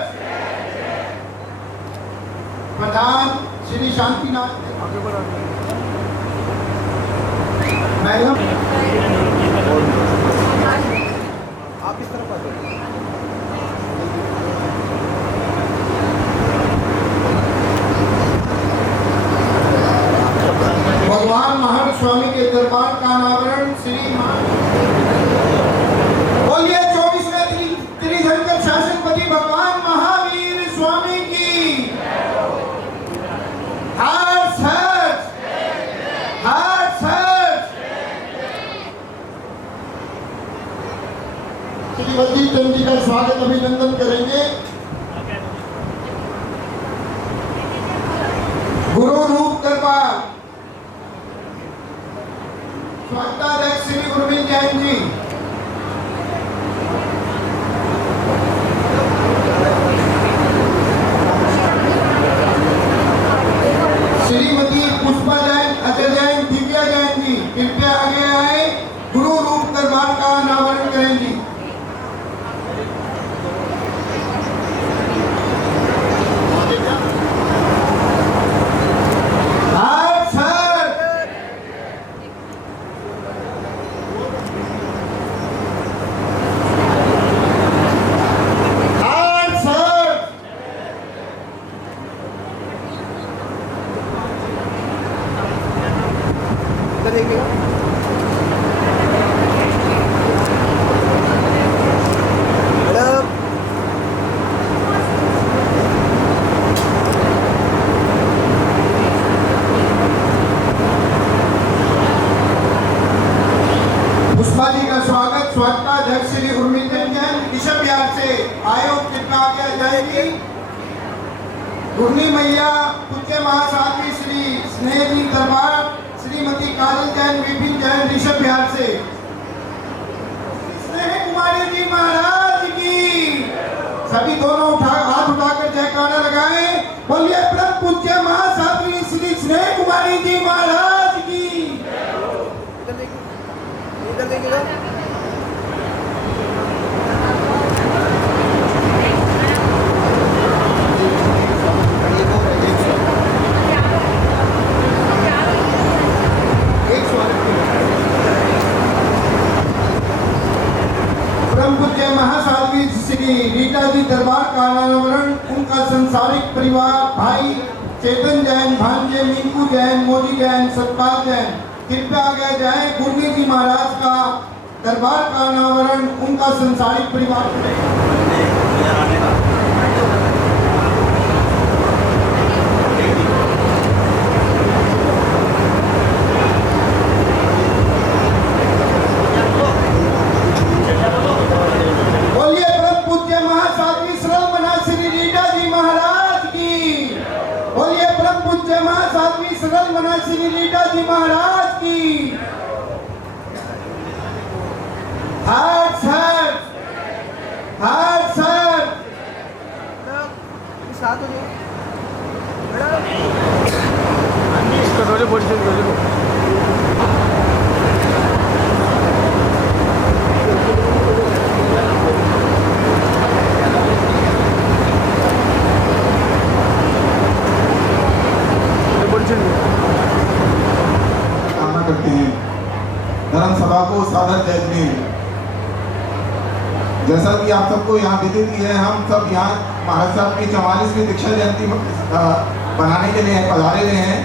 प्रधान श्री शांतिनाथ मैडम आप इस तरफ आ जाइए। भगवान महर्षि स्वामी के दरबार का अनावरण श्री बोलिए 24वें तीर्थंकर शासनपति भगवान महावीर स्वामी की हर सच हर सच। श्रीमती चंद जी का स्वागत अभिनंदन करेंगे। गुरु रूप दरबार स्वागताध्यक्ष श्री गुरमीत जैन जी। श्रीमती पुष्पा जैन, अजय जैन, दिव्या जैन जी कृपया आगे आए, गुरु रूप दरबार का अनावरण करेंगी। पुष्पा जी का स्वागत स्वागताध्यक्ष श्री गुरमीत जैन ऋषभ बिहार से आयोग कृपया आगे आ जाएगी। गुरनी मैया पूज्य महासाध्वी श्री स्नेह जी दरबार श्रीमती काजल जैन, विपिन जैन ऋषभ बिहार से। स्नेह कुमारी जी महाराज की सभी दोनों हाथ उठाकर जयकारा लगाएं। बोलिए परम पूज्य महासाध्वी श्री स्नेह कुमारी जी महाराज की। इधर देखिएगा। परम पूज्य महासाध्वी श्री रीटा जी दरबार का अनावरण उनका संसारिक परिवार भाई चेतन जैन, भांजे मिंकू जैन, मोदी जैन, सतपाल जैन कृपया आगे जाए। गुरनी जी महाराज का दरबार का अनावरण उनका संसारिक परिवार बोलिए परम पूज्य महासाध्वी सरलमना श्री रीटा जी महाराज की। बोलिए परम पूज्य महासाध्वी सरलमना श्री रीटा जी महाराज की। हर सर हर सर। साथ हो जाओ इसका थोड़े बड़ी से कामना करते हैं। धर्म सभा को सादर जयजमीन। जैसा कि आप सबको यहाँ विदित है, हम सब यहाँ महाराज साहब की 44वीं दीक्षा जयंती बनाने के लिए पधारे हुए हैं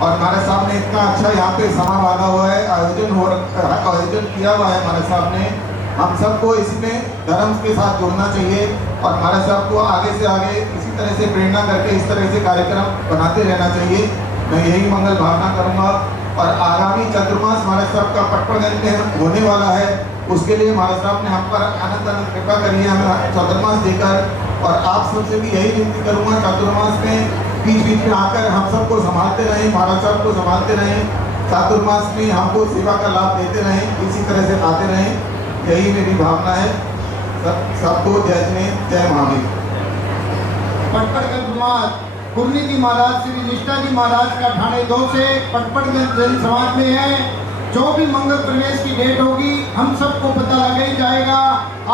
और महाराज साहब ने इतना अच्छा यहाँ पे समा बांधा हुआ है, आयोजन किया हुआ है महाराज साहब ने। हम सबको इसमें धर्म के साथ जुड़ना चाहिए और महाराज साहब को आगे से आगे इसी तरह से प्रेरणा करके इस तरह से कार्यक्रम बनाते रहना चाहिए। मैं यही मंगल भावना करूँगा। और आगामी चतुर्मास महाराज साहब का पटपड़गंज में होने वाला है, उसके लिए महाराज साहब ने हम पर अनंत अनंत कृपा करी है हमें चतुर्मास देकर। और आप सबसे भी यही विनती करूँगा चतुर्मास में बीच बीच में आकर हम सबको संभालते रहें, महाराज साहब को संभालते रहें चातुर्मास में हमको सेवा का लाभ देते रहें, इसी तरह से आते रहें, यही मेरी भावना है। सबको जय जिनेन्द्र, जय महावीर। पटपड़गंज समाज कुर्नीति महाराज श्री निष्ठा जी महाराज का ठाणे 2 से पटपड़गंज जैन समाज में है। जो भी मंगल प्रवेश की डेट होगी हम सबको पता लगा ही जाएगा।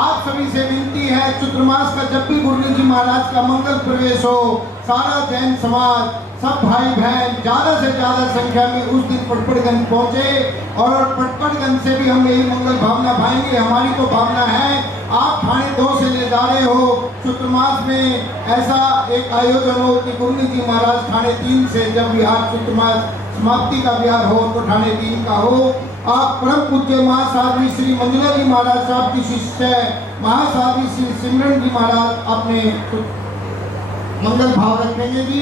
आप सभी से विनती है, चतुर्मास का जब भी गुरु जी महाराज का मंगल प्रवेश हो, सारा जैन समाज, सब भाई बहन ज़्यादा से ज़्यादा संख्या में उस दिन पटपड़गंज पहुँचे और पटपड़गंज से भी हम यही मंगल भावना भाएंगे। हमारी तो भावना है, आप ठाणे 2 से ले जा रहे हो, चतुर्मास में ऐसा एक आयोजन हो कि गुरु जी महाराज ठाणे 3 से जब विहार चतुर्मास समाप्ति का विहार हो तो ठाणे 3 का हो। आप परम पूज्य महासाध्वी श्री मंजुला जी महाराज साहब की शिष्य महासाध्वी श्री सिमरन जी महाराज अपने मंगल भाव रखेंगे जी।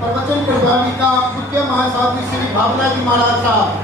प्रवचन प्रभाविका पूज्य महासाध्वी श्री भावना जी महाराज साहब।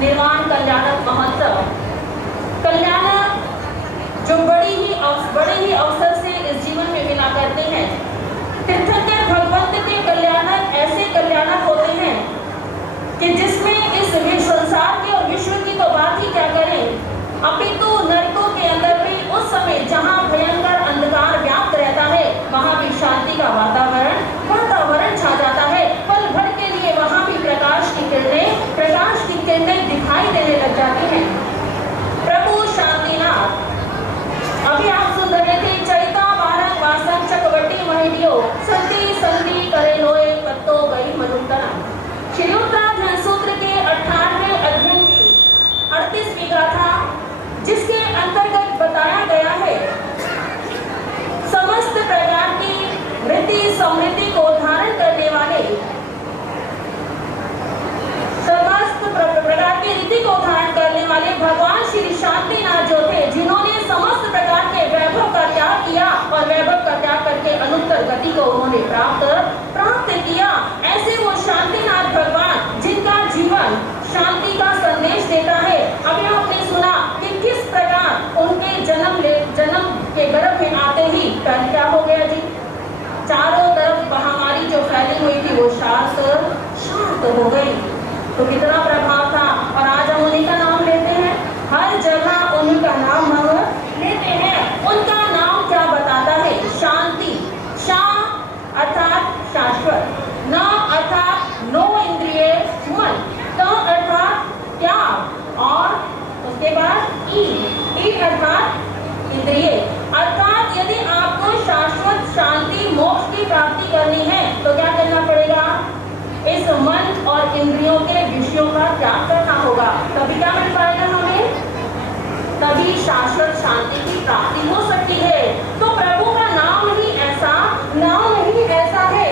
निर्वाण कल्याणक महोत्सव कल्याणक जो बड़े ही अवसर से इस जीवन में मिला करते हैं। तीर्थंकर भगवंत के कल्याणक ऐसे कल्याणक होते हैं कि जिसमें इस संसार की और विश्व की तो बात ही क्या करें, अपितु नरकों के अंदर भी उस समय जहाँ भयंकर अंधकार व्याप्त रहता है वहाँ भी शांति का वातावरण छा जाता है। पल भर के लिए वहाँ भी प्रकाश की किरणें दिखाई देने लग जाती हैं। प्रभु शांतिनाथ अभी आप सुन रहे थे, चैता वारक वासक चकवटी महिडियो संति संति करे लोए पत्तो गई मनुतरा। श्री उत्तराध्याय सूत्र के 18वें अध्याय की 38वीं गाथा, जिसके अंतर्गत बताया गया है समस्त प्रकार की वृत्ति समृद्धि को धारण करने वाले, समस्त प्रकार की रीति को धारण करने वाले भगवान श्री शांतिनाथ जो थे, जिन्होंने समस्त प्रकार के वैभव का त्याग किया और वैभव का त्याग करके अनुत्तर गति को उन्होंने प्राप्त किया। ऐसे वो शांतिनाथ भगवान जिनका जीवन शांति का संदेश देता है। अभी आपने सुना कि किस प्रकार उनके जन्म के गर्भ में आते ही क्या हो गया जी, चारों तरफ महामारी जो फैली हुई थी वो शांत हो गई। तो कितना प्रभाव था। और आज हम उन्हीं का नाम लेते हैं, हर जगह उनका नाम हम लेते हैं। उनका नाम क्या बताता है? शांति। शा अर्थात शाश्वत, न अर्थात नो इंद्रिय मन, त अर्थात त्याग, और उसके बाद ई अर्थात इंद्रिय। अर्थात यदि आपको शाश्वत शांति मोक्ष की प्राप्ति करनी है तो क्या करना पड़ेगा? इस मन और इंद्रियों के विषयों का त्याग करना होगा। तभी क्या मिल पाएगा हमें? तभी शाश्वत शांति की प्राप्ति हो सकती है। तो प्रभु का नाम ही ऐसा है।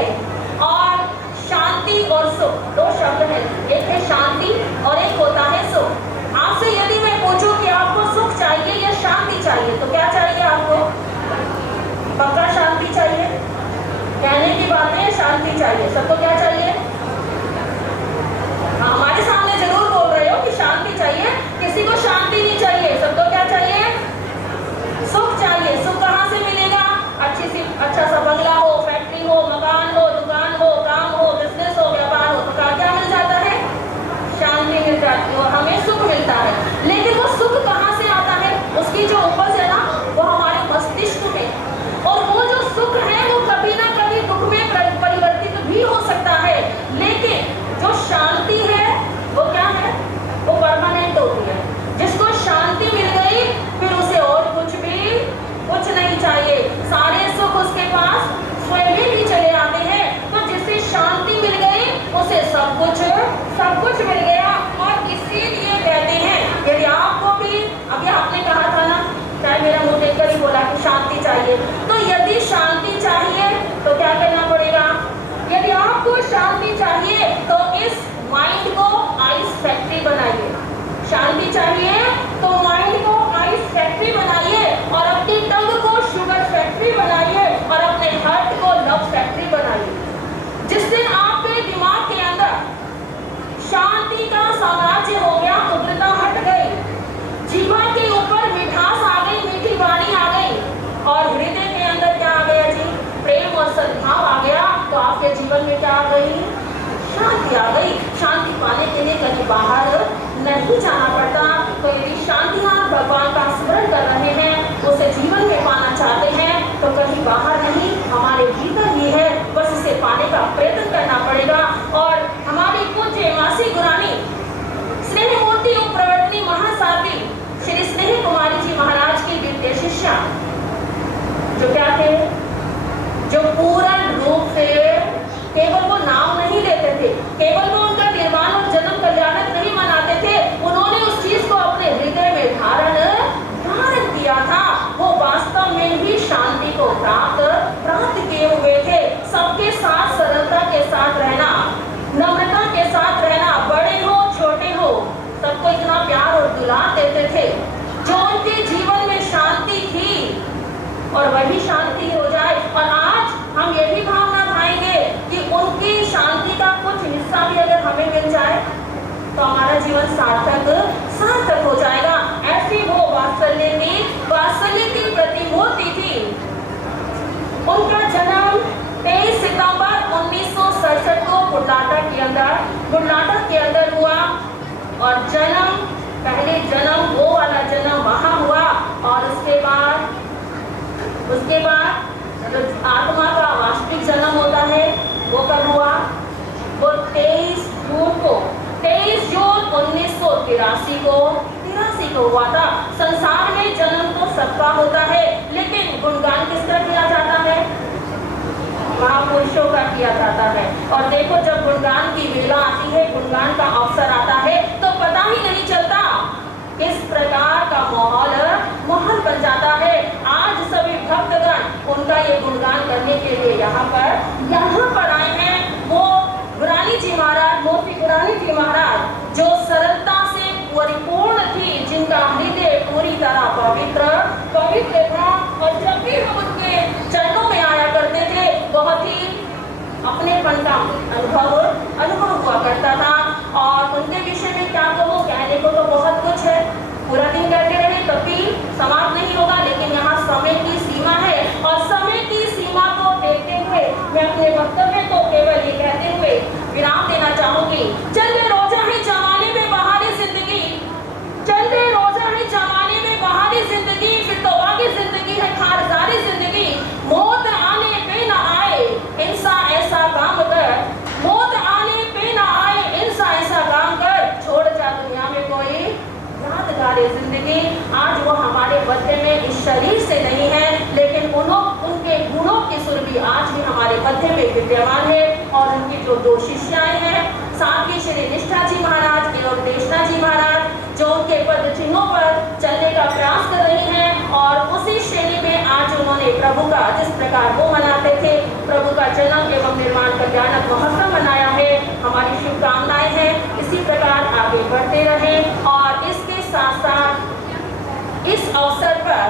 और शांति और सुख दो शब्द है, एक है शांति और एक होता है सुख। आपसे यदि मैं पूछूं कि आपको सुख चाहिए या शांति चाहिए तो क्या चाहिए आपको? पक्का शांति चाहिए? कहने की बात है, शांति चाहिए। सबको क्या चाहिए? हमारे सामने जरूर बोल रहे हो कि शांति चाहिए, किसी को शांति नहीं चाहिए। सबको क्या चाहिए? सुख चाहिए। सुख कहाँ से मिलेगा? अच्छा सा बंगला हो, फैक्ट्री हो, मकान हो, दुकान हो, काम हो, बिजनेस हो, व्यापार हो, तो क्या मिल जाता है? शांति मिल जाती है और हमें सुख मिलता है। लेकिन वो सुख कहाँ से आता है? उसकी जो उपज है ना, वो हमारे मस्तिष्क में। और वो जो सुख है वो कभी ना कभी दुख में परिवर्तित भी हो सकता है। लेकिन जो शांति आ गई। शांति पाने के लिए कहीं बाहर नहीं जाना पड़ता। तो यदि शांतिनाथ भगवान का स्मरण कर रहे हैं, उसे जीवन में पाना चाहते हैं, तो कहीं बाहर नहीं, हमारे भीतर ही है, बस इसे पाने का प्रयत्न करना पड़ेगा। और हमारी पूज्य मासी गुरानी स्नेह मूर्ति और प्रवर्तनी महासाध्वी श्री स्नेह कुमारी जी महाराज की दिव्य शिष्या, जो क्या थे, जो पूर्ण रूप से केवल वो नाम नहीं लेते थे, केवल वो उनका निर्वाण और जन्म कल्याणक नहीं मनाते थे, उन्होंने उस चीज को अपने हृदय में धारण किया था। वो वास्तव में ही शांति को प्राप्त किए हुए थे। सबके साथ सरलता के साथ रहना, नम्रता के साथ रहना, बड़े हो छोटे हो सबको इतना प्यार और दुलार देते थे। जो उनके जीवन में शांति थी और वही शांति हो जाए। और आज हम ये भी भावना भाएंगे कि उनकी शांति का कुछ हिस्सा भी अगर हमें मिल जाए तो हमारा जीवन सार्थक हो जाएगा। ऐसी वो वात्सल्य की प्रतिमूर्ति थी। उनका जन्म 23 सितंबर 1967 को बुढ़लाटा के अंदर हुआ। और पहले जन्म वो वाला जन्म वहाँ हुआ, और उसके बाद जो आत्मा का वास्तविक जन्म होता है वो कब हुआ? वो 23 जून 1983 को हुआ था। संसार में जन्म तो सबका होता है, लेकिन गुणगान किसका किया जाता है? महापुरुषों का किया जाता है। और देखो, जब गुणगान की वेला आती है, गुणगान का अवसर आता है, तो पता ही नहीं चलता किस प्रकार का माहौल बन जाता है। आज सभी भक्तगण उनका ये गुणगान करने के लिए यहाँ पर आए हैं। वो गुरानी जी महाराज, मोती गुरानी जी महाराज, जो सरलता से परिपूर्ण थी, जिनका हृदय पूरी तरह पवित्र था। और जब भी हम उनके चरणों में आया करते थे, बहुत ही अपनेपन का अनुभव हुआ करता था। और उनके विषय में क्या कहूँ, कहने को तो बहुत कुछ है, पूरा दिन कहते रहे तब भी समाप्त नहीं होगा, लेकिन यहाँ समय की सीमा है। और समय की सीमा को देखते हुए मैं अपने वक्तव्य को केवल ये कहते हुए विराम देना चाहूंगी। चलते रोजा ही जमाने में बहारी जिंदगी, चलते रोजा ही जमाने में बहारी जिंदगी, फिर तो बाकी जिंदगी है खारदारी जिंदगी। मौत आने पे न आए इंसान ऐसा काम कर, मौत आने पे न आए इंसान ऐसा काम कर, छोड़ जा दुनिया में कोई यादगार जिंदगी। आज वो हमारे मध्य में इस शरीर से नहीं है, लेकिन उनके गुणों की सुरभि आज भी हमारे मध्य में विद्यमान है। और उनकी जो 2 शिष्याएं हैं, साथ ही श्री निष्ठा जी महाराज और देशना जी महाराज, जो उनके पद चिन्हों पर चलने का प्रयास कर रही हैं। और उसी श्रेणी में आज उन्होंने प्रभु का, जिस प्रकार वो मनाते थे, प्रभु का जन्म एवं निर्माण कल्याणक महोत्सव मनाया है। हमारी शुभकामनाएं हैं, इसी प्रकार आगे बढ़ते रहें। और इसके साथ साथ इस अवसर पर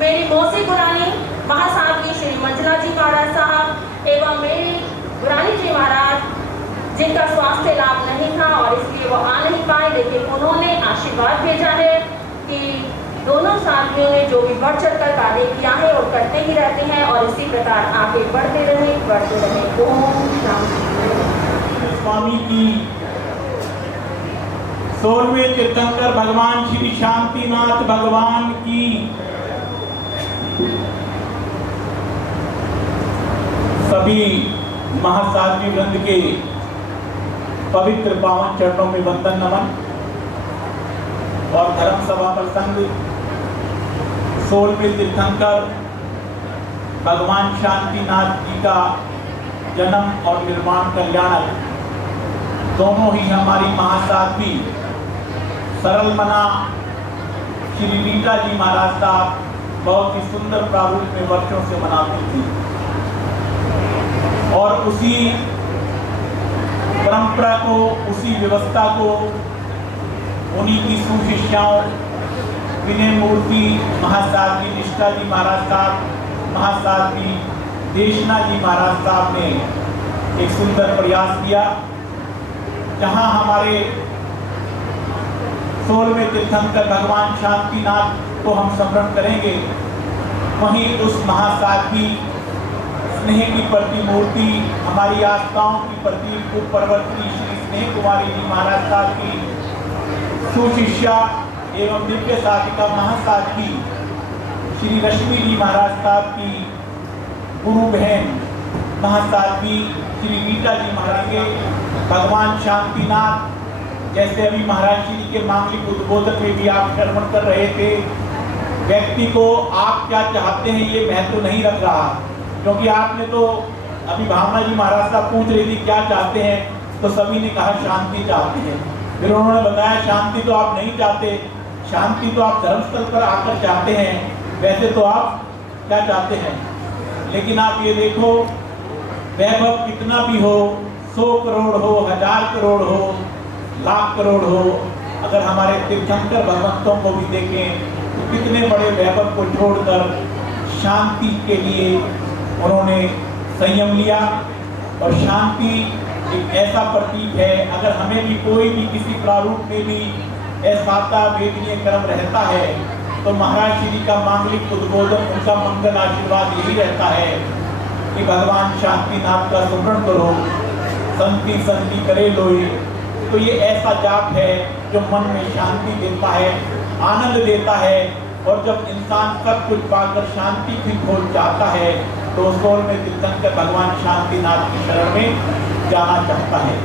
मेरी मौसी गुरानी महासाध्वी श्री मंजुला जी महाराज साहब एवं मेरी गुरानी जी महाराज, जिनका स्वास्थ्य लाभ नहीं था और इसलिए वो आ नहीं पाए, लेकिन उन्होंने आशीर्वाद भेजा है कि दोनों साथियों ने जो भी बढ़ चढ़ कर कार्य किया है और करते ही रहते हैं, और इसी प्रकार आगे बढ़ते रहे। ओम शांति। स्वामी की 16वें तीर्थंकर भगवान श्री शांतिनाथ भगवान की सभी महासाध्वी वृंद के पवित्र पावन चरणों में वंदन नमन। और धर्म सभा प्रसंग 16वें तीर्थंकर भगवान शांतिनाथ जी का जन्म और निर्माण कल्याणक दोनों ही हमारी महासाध्वी सरल मना श्री रीता जी महाराज साहब बहुत ही सुंदर प्रारूप में वर्षों से मनाती थी। और उसी परंपरा को, उसी व्यवस्था को उन्हीं की सुशिष्याओं विनय मूर्ति महासाध्वी निष्ठा जी महाराज साहब, महासाध्वी देशना जी महाराज साहब ने एक सुंदर प्रयास किया। जहां हमारे 16वें तीर्थंकर भगवान शांतिनाथ को हम स्मरण करेंगे, वहीं उस महासाध्वी स्नेह की प्रतिमूर्ति, हमारी आस्थाओं की प्रतीक प्रवर्तनी श्री स्नेह कुमारी जी महाराज साहब की सुशिष्या एवं दिव्य साधिका महासाधकी श्री रश्मि जी महाराज साहब की गुरु बहन महासाध्वी श्री गीता जी महाराज के भगवान शांतिनाथ, जैसे अभी महाराज श्री के मांगलिक उद्बोधन में भी आप श्रवण कर रहे थे, व्यक्ति को आप क्या चाहते हैं ये महत्व नहीं रख रहा, क्योंकि आपने तो अभी भावना जी महाराज साहब पूछ रही थी क्या चाहते हैं, तो सभी ने कहा शांति चाहते हैं। फिर उन्होंने बताया शांति तो आप नहीं चाहते, शांति तो आप धर्मस्थल पर आकर चाहते हैं, वैसे तो आप क्या चाहते हैं। लेकिन आप ये देखो, वैभव कितना भी हो, 100 करोड़ हो, 1000 करोड़ हो, लाख करोड़ हो, अगर हमारे तीर्थंकर भगवंतों को भी देखें तो कितने बड़े वैभव को छोड़कर शांति के लिए उन्होंने संयम लिया। और शांति एक ऐसा प्रतीक है, अगर हमें भी कोई भी किसी प्रारूप में भी ऐसा वेदनीय कर्म रहता है तो महाराज श्री का मांगलिक उद्बोधन, उनका मंगल आशीर्वाद यही रहता है कि भगवान शांतिनाथ का स्मरण करो, संति संति करे लोई। तो ये ऐसा जाप है जो मन में शांति देता है, आनंद देता है, और जब इंसान सब कुछ पाकर शांति भी खोज जाता है तो उस दौर में तीर्थंकर भगवान शांतिनाथ की शरण में जाना चाहता है।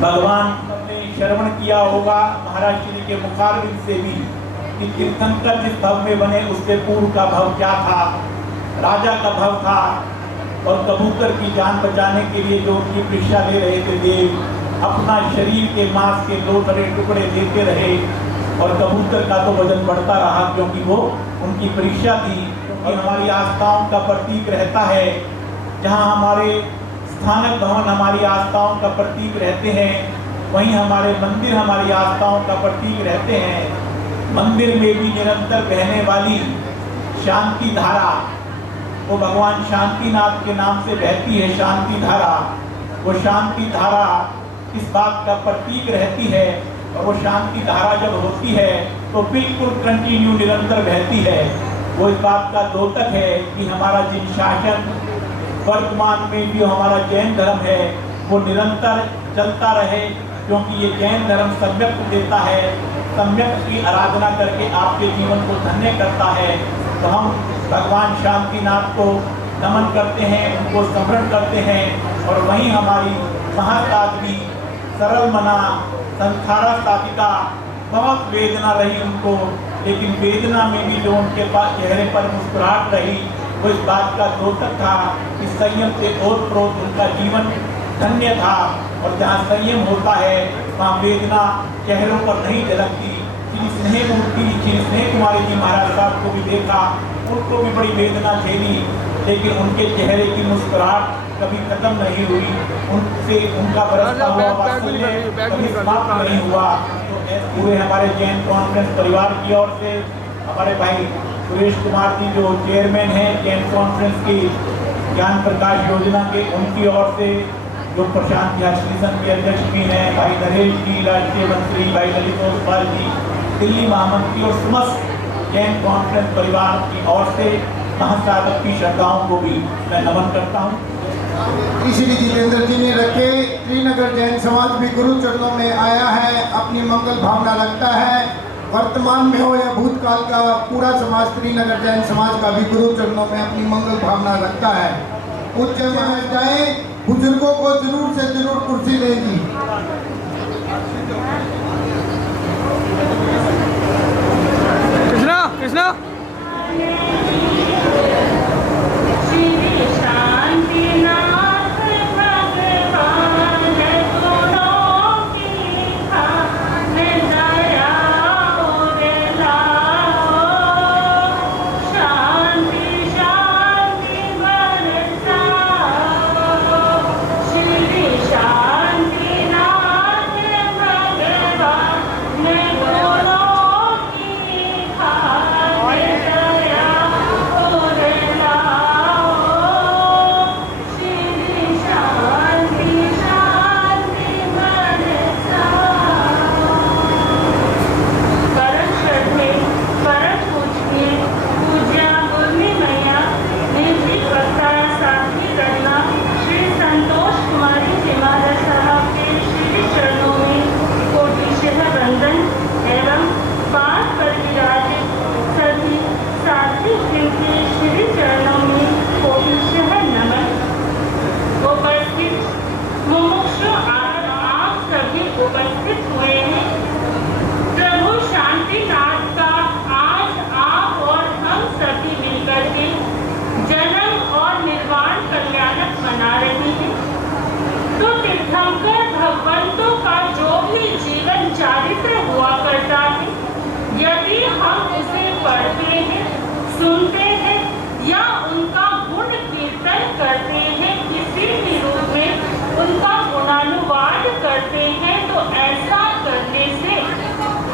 भगवान ने श्रवण किया होगा महाराज श्री के मुखारविंद से भी कि तीर्थंकर जिस भव में बने उससे पूर्व का भव क्या था, राजा का भव था, और कबूतर की जान बचाने के लिए जो उनकी परीक्षा ले रहे थे देव, अपना शरीर के मांस के 2 टुकड़े देते रहे, और कबूतर का तो वजन बढ़ता रहा क्योंकि वो उनकी परीक्षा थी। और हमारी आस्थाओं का प्रतीक रहता है, जहाँ हमारे स्थानक भवन हमारी आस्थाओं का प्रतीक रहते हैं, वहीं हमारे मंदिर हमारी आस्थाओं का प्रतीक रहते हैं। मंदिर में भी निरंतर बहने वाली शांति धारा, वो भगवान शांतिनाथ के नाम से बहती है शांति धारा। वो शांति धारा इस बात का प्रतीक रहती है, और वो शांति धारा जब होती है तो बिल्कुल कंटिन्यू निरंतर बहती है। वो इस बात का द्योतक है कि हमारा जिन शासन वर्तमान में भी हमारा जैन धर्म है वो निरंतर चलता रहे, क्योंकि ये जैन धर्म सम्यक देता है, सम्यक की आराधना करके आपके जीवन को धन्य करता है। तो हम भगवान शांतिनाथ को नमन करते हैं, उनको स्मरण करते हैं, और वहीं हमारी महासाध्वी सरल मना संखारा साधिका, बहुत वेदना रही उनको, लेकिन वेदना में भी जो उनके पास चेहरे पर मुस्कुराहट रही, वो इस बात का द्योतक था कि संयम से ओतप्रोत उनका जीवन धन्य था। और जहाँ संयम होता है वहाँ वेदना चेहरों पर नहीं झलकती। श्री स्नेह मूर्ति श्री स्नेह कुमारी जी महाराज साहब को भी देखा, उनको भी बड़ी वेदना झेली, लेकिन उनके चेहरे की मुस्कुराहट कभी खत्म नहीं हुई, उनसे उनका बरसता हुआ वात्सल्य कभी समाप्त नहीं हुआ। तो पूरे हमारे जैन कॉन्फ्रेंस परिवार की ओर से हमारे भाई सुरेश कुमार जी जो चेयरमैन हैं जैन कॉन्फ्रेंस की ज्ञान प्रकाश योजना के, उनकी ओर से जो प्रशांत श्रीसन के अध्यक्ष भी हैं, भाई नरेश जी राष्ट्रीय मंत्री, भाई ललित ओसवाल जी दिल्ली महामंत्री, और समस्त जैन कॉन्फ्रेंस परिवार की ओर से महासाधक की श्रद्धाओं को भी मैं नमन करता हूँ। श्री जितेंद्र जी ने रखे। श्रीनगर जैन समाज भी गुरु चरणों में आया है, अपनी मंगल भावना रखता है। वर्तमान में हो या भूतकाल का पूरा समाज श्रीनगर जैन समाज का भी गुरु चरणों में अपनी मंगल भावना रखता है। उच्च में जाए, बुजुर्गों को जरूर से जरूर कुर्सी देगी। कृष्णा कृष्णा यदि हम उसे पढ़ते हैं, सुनते हैं या उनका गुण कीर्तन करते हैं, किसी भी रूप में उनका गुणानुवाद करते हैं, तो ऐसा करने से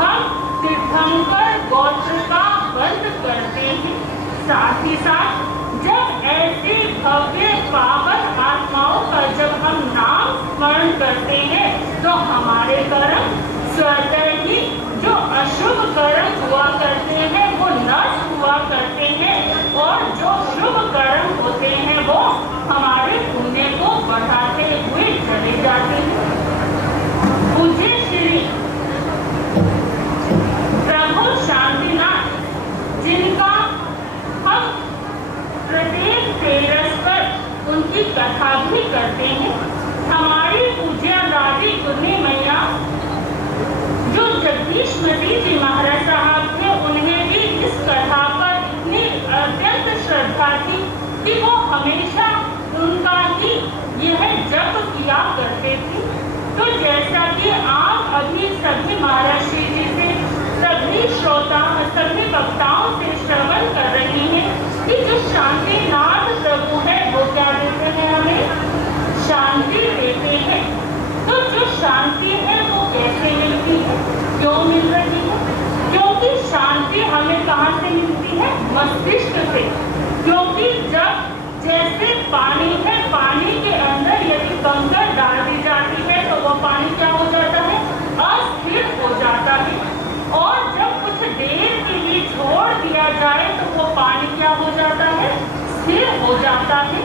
हम तीर्थंकर गोत्र का बंध करते हैं। साथ ही साथ जब ऐसी भव्य पावन आत्माओं का जब हम नाम स्मरण करते हैं, तो हमारे कर्म स्वतः ही जो अशुभ कर्म हुआ करते हैं वो नष्ट हुआ करते हैं, और जो शुभ कर्म होते हैं वो हमारे पुण्य को बढ़ाते हुए चले जाते हैं। पूज्य श्री प्रभु शांतिनाथ, जिनका हम प्रत्येक तेरस पर उनकी कथा भी करते हैं, हमारी पूज्य दादी गुरनी मैया जो जगदीशमती जी महाराज साहब थे, उन्हें भी इस कथा पर इतनी अत्यंत श्रद्धा थी कि वो हमेशा उनका ही यह जप किया करते थे। तो जैसा कि आप अभी सभी महाराज श्री जी से, सभी श्रोता, सभी वक्ताओं से श्रवण कर रही हैं कि जो शांतिनाथ प्रभु है वो क्या देते हैं, हमें शांति देते हैं। तो जो शांति है वो कैसे मिलती है, क्यों मिल रही है? क्योंकि शांति हमें कहाँ से मिलती है? मस्तिष्क से। क्योंकि जब जैसे पानी है, पानी के अंदर यदि कंकड़ डाल दी जाती है तो वो पानी क्या हो जाता है? अस्थिर हो जाता है। और जब कुछ देर के लिए छोड़ दिया जाए तो वो पानी क्या हो जाता है? स्थिर हो जाता है,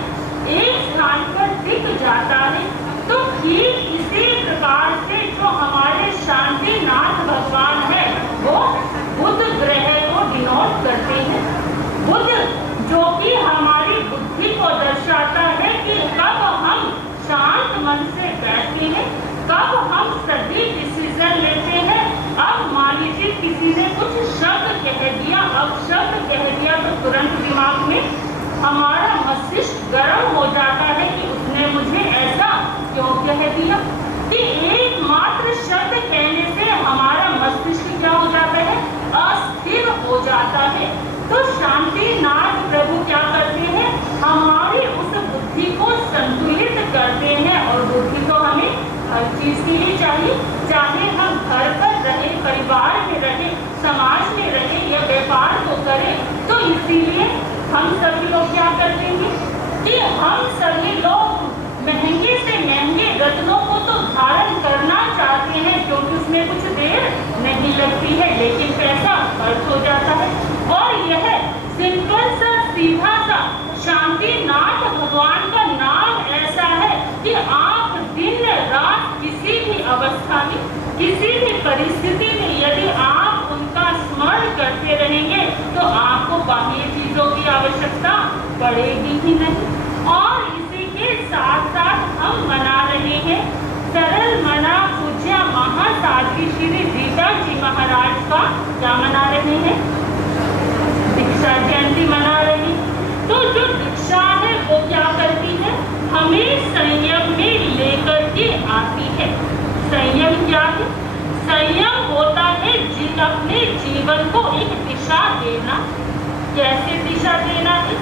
एक स्थान पर टिक जाता है। तो ठीक इसी प्रकार से जो हमारे शांतिनाथ भगवान है वो बुध ग्रह को डिनोट करते हैं। बुध जो कि हमारी बुद्धि को दर्शाता है कि कब हम शांत मन से बैठते हैं, कब हम सही डिसीजन लेते हैं। अब मान लीजिए किसी ने कुछ शब्द कह दिया, अब शब्द कह दिया तो तुरंत दिमाग में हमारा मस्तिष्क गर्म हो जाता है कि उसने मुझे ऐसा क्यों कह दिया। कि एकमात्र शब्द कहने से हमारा मस्तिष्क क्या हो जाता है? अस्थिर हो जाता है। तो शांतिनाथ प्रभु क्या करते हैं? हमारी उस बुद्धि को संतुलित करते हैं। और बुद्धि तो हमें हर चीज के लिए चाहिए, चाहे हम घर पर रहे, परिवार में रहे, समाज में रहे या व्यापार को करें। तो इसीलिए हम सभी लोग क्या करते हैं कि हम सभी लोग महंगे से महंगे रत्नों को तो धारण करना चाहते हैं, क्योंकि उसमें कुछ देर नहीं लगती है, लेकिन पैसा खर्च हो जाता है। और यह सिंपल सा सीधा सा शांतिनाथ भगवान का नाम ऐसा है कि आप दिन रात किसी भी अवस्था में, किसी भी परिस्थिति में यदि आप उनका स्मरण करते रहेंगे तो आपको बाह्य चीजों की आवश्यकता पड़ेगी ही नहीं। और इसी के साथ साथ हम मना रहे हैं सरल मना पूज्य महासाध्वी श्री रीता जी महाराज का क्या मना रहे हैं? दीक्षा जयंती मना रहे। तो जो दीक्षा है वो क्या करती है? हमें संयम में लेकर के आती है। संयम क्या है? संयम होता है अपने जीवन को एक दिशा देना। कैसे दिशा देना है?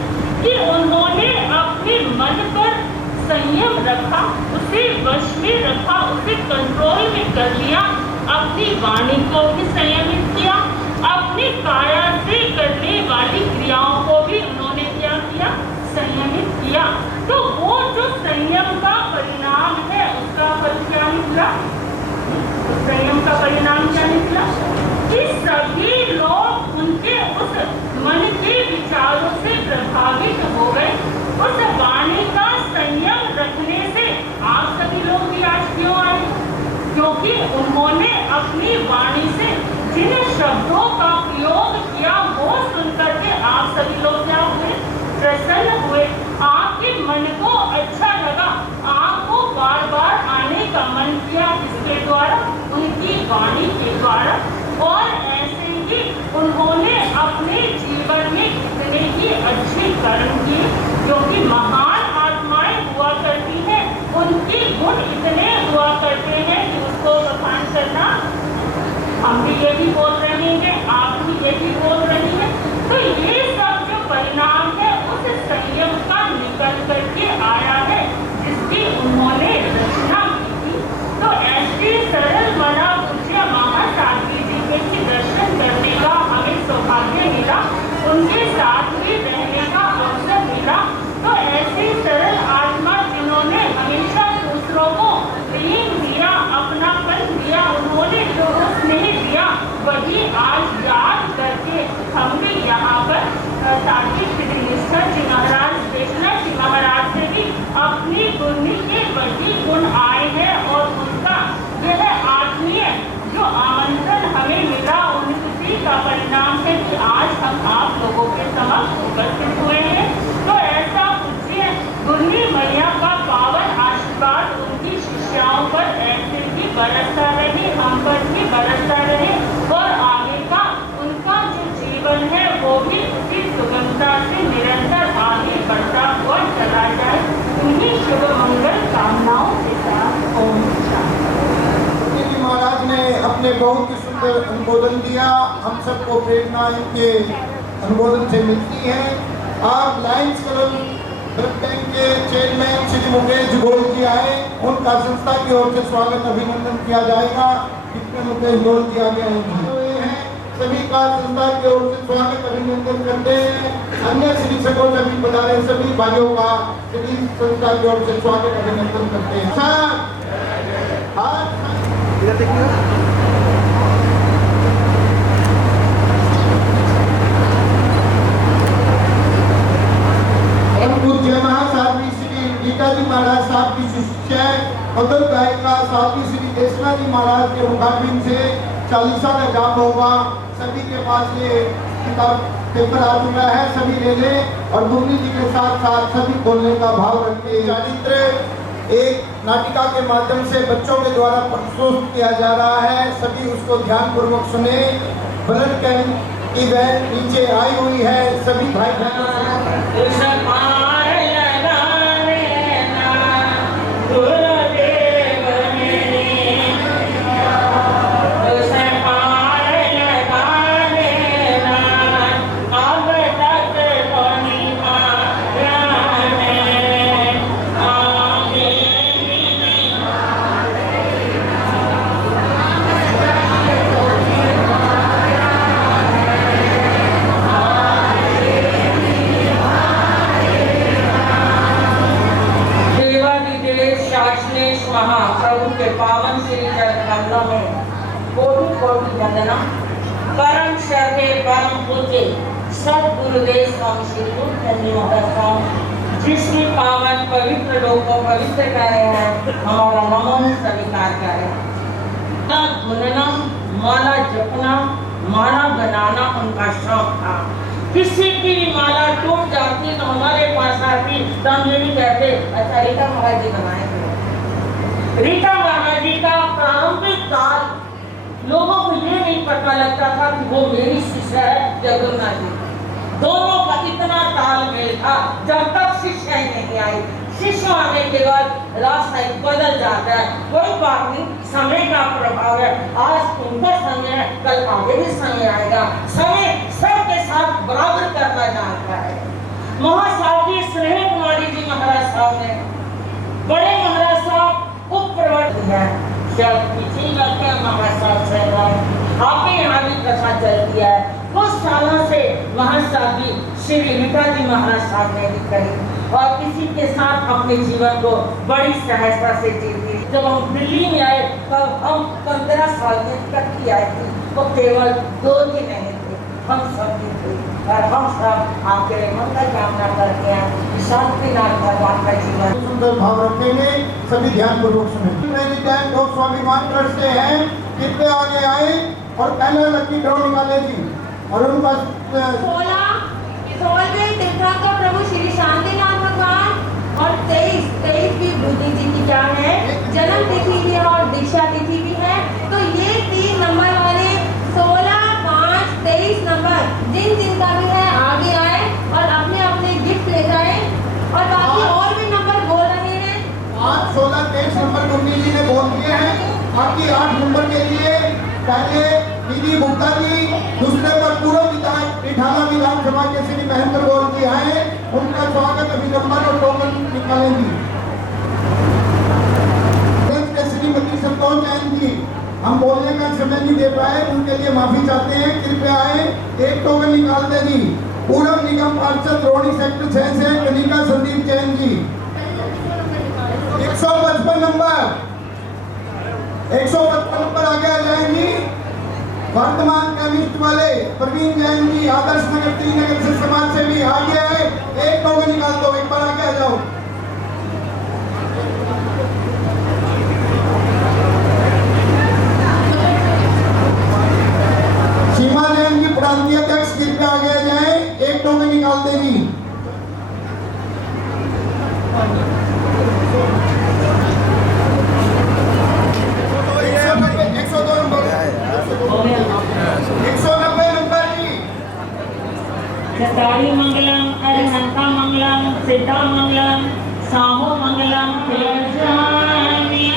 कि उन्होंने अपने मन पर संयम रखा, उसे वश में रखा, उसे कंट्रोल में कर लिया। अपनी वाणी को भी संयमित किया, अपनी काया से करने वाली क्रियाओं को भी उन्होंने क्या किया? संयमित किया। तो वो जो संयम का परिणाम है उसका फल क्या निकला? संयम का परिणाम क्या निकला? कि सभी लोग उनके उस मन के विचारों से प्रभावित हो गए। उस वाणी का संयम रखने से आप सभी लोग भी आज क्यों आए? क्योंकि उन्होंने अपनी वाणी से जिन शब्दों का प्रयोग किया वो सुनकर के आप सभी लोग क्या हुए? प्रसन्न हुए। आपके मन को अच्छा लगा, आपको बार बार आने का मन किया। इसके द्वारा, उनकी वाणी के द्वारा। और ऐसे ही उन्होंने अपने जीवन में कितने ही अच्छे कर्म किए, क्योंकि महान आत्माएं हुआ करती हैं, उनके गुण इतने हुआ करते हैं कि उसको बखान करना हम भी यही बोल रहे हैं, आप भी परिणाम है कि आज हम आप लोगों के समक्ष उपस्थित हुए हैं। तो ऐसा पूज्य गुरनी मैया का पावन आशीर्वाद उनकी शिष्याओं पर ऐसे ही बरसता रहे, हम पर भी बरसता रहे और आगे का उनका जो जीवन है वो भी उसी सुगमता से निरंतर आगे बढ़ता हुआ चला जाए। उन्हीं शुभ मंगल कामनाओं के साथ ओम शांति। जी महाराज ने अपने बहुत ही सुंदर अनुमोदन दिया। हम सबको प्रेरणा इनके अनुमोदन से मिलती है। आप लायंस क्लब ब्लड बैंक के चेयरमैन श्री मुकेश गोयल जी आए, उनका संस्था की ओर से स्वागत अभिनंदन किया जाएगा। इसमें मुकेश गोयल जी आगे हैं, सभी का संस्था की ओर से स्वागत अभिनंदन करते हैं। अन्य श्री सको सभी पधारे सभी भाइयों का सभी संस्था की ओर से स्वागत अभिनंदन करते हैं। पूज्य महासाध्वी श्री गीताजी महाराज साहब की शिष्या अदल गायिका साध्वी श्री देशना जी महाराज के मुखारबिन से चालीसा का जाप होगा। सभी के पास ये किताब पेपर आ चुका है, सभी ले लें और गुरनी जी के साथ साथ सभी बोलने का भाव रखते। चरित्र एक नाटिका के माध्यम से बच्चों के द्वारा प्रस्तुत किया जा रहा है, सभी उसको ध्यान पूर्वक सुने। ब्लड कैंप की वैन नीचे आई हुई है, सभी भाई बहनों महाप्रभु के पावन श्री चरणों में कोटि कोटि वंदना। परम श्रद्धे परम पूज्य सद्गुरुदेव स्वामी श्री गुरु महाराज जिसकी पावन पवित्र लोक को पवित्र कर रहे हैं, हमारा नमन स्वीकार करें। गुनना माला जपना माला बनाना उनका शौक था। किसी की माला टूट जाती तो हमारे पास आती तो हम ये भी कहते अच्छा रीता महाराज जी बनाएंगे। रीता महाराज जी का प्रारंभिक काल लोगों को ये नहीं पता लगता था कि वो मेरी शिष्य है जगन्नाथ जी। दोनों का इतना तालमेल था जब तक शिष्य नहीं आई। शिष्य आने के बाद रास्ता बदल जाता है, कोई बात नहीं, समय का प्रभाव है। आज उनका समय है, कल आगे भी समय आएगा। समय सबके साथ बराबर करना जानता है। महासाध्वी स्नेह कुमारी जी महाराज साहब ने बड़े महाराज साहब उपप्रवर्तक है, आपके यहाँ भी कथा चलती है। कुछ सालों से महासाध्वी श्री रीता जी महाराज साहब ने भी कही और किसी के साथ अपने जीवन को बड़ी सहजता से जीती। जब हम दिल्ली में आए तब हम 15 साल में इकट्ठी आई थी, तो केवल 2 ही नहीं थे, हम सब भी थे और हम सब आपके मंगल कामना करते हैं। शांतिनाथ भगवान का जीवन सुंदर भाव रखेंगे, सभी ध्यान पूर्वक सुने। मेरी टाइम को स्वाभिमान ट्रस्ट से हैं, कृपया आगे आए और पहले लकी ड्रॉ निकाले जी। और उनका 16वें तीर्थंकर प्रभु श्री शांतिनाथ भगवान और 23 भी बुद्धि जी की क्या है, जन्म तिथि भी है और दीक्षा तिथि भी है। तो ये 3 नंबर वाले 16, 5, 23 नंबर जिनका भी है आगे आए और अपने अपने गिफ्ट ले जाए। और बाकी और भी नंबर बोल रहे हैं, 5, 16, 23 नंबर गुरनी जी ने बोल दिए हैं। बाकी 8 नंबर के लिए पहले निधि गुप्ता जी, दूसरे पर पूर्व विधायक इठाला विधानसभा के श्री महेंद्र गौर जी आए, उनका स्वागत अभिनंदन और टोकन निकालेंगी। श्रीमती संतोष जैन जी हम बोलने का समय नहीं दे पाए, उनके लिए माफी चाहते हैं, कृपया आए, एक टोकन निकाल दे जी। पूर्व निगम पार्षद रोहिणी सेक्टर 6 से कनिका संदीप जैन जी 155 नंबर 155 नंबर आगे आ जाएंगी। वर्तमान केमिस्ट वाले प्रवीण जैन जी आदर्श नगर 3 नगर से समाज से भी आगे आए, एक टोकन निकाल दो, एक बार आगे आ जाओ। सीमा जैन जी प्रांतीय अध्यक्ष कृपया आगे आ जाए, एक टोकन निकाल देनी। चताड़ी मंगलम, अरहंता मंगलम, सिद्धा मंगलम, साहो मंगलम, प्रजानि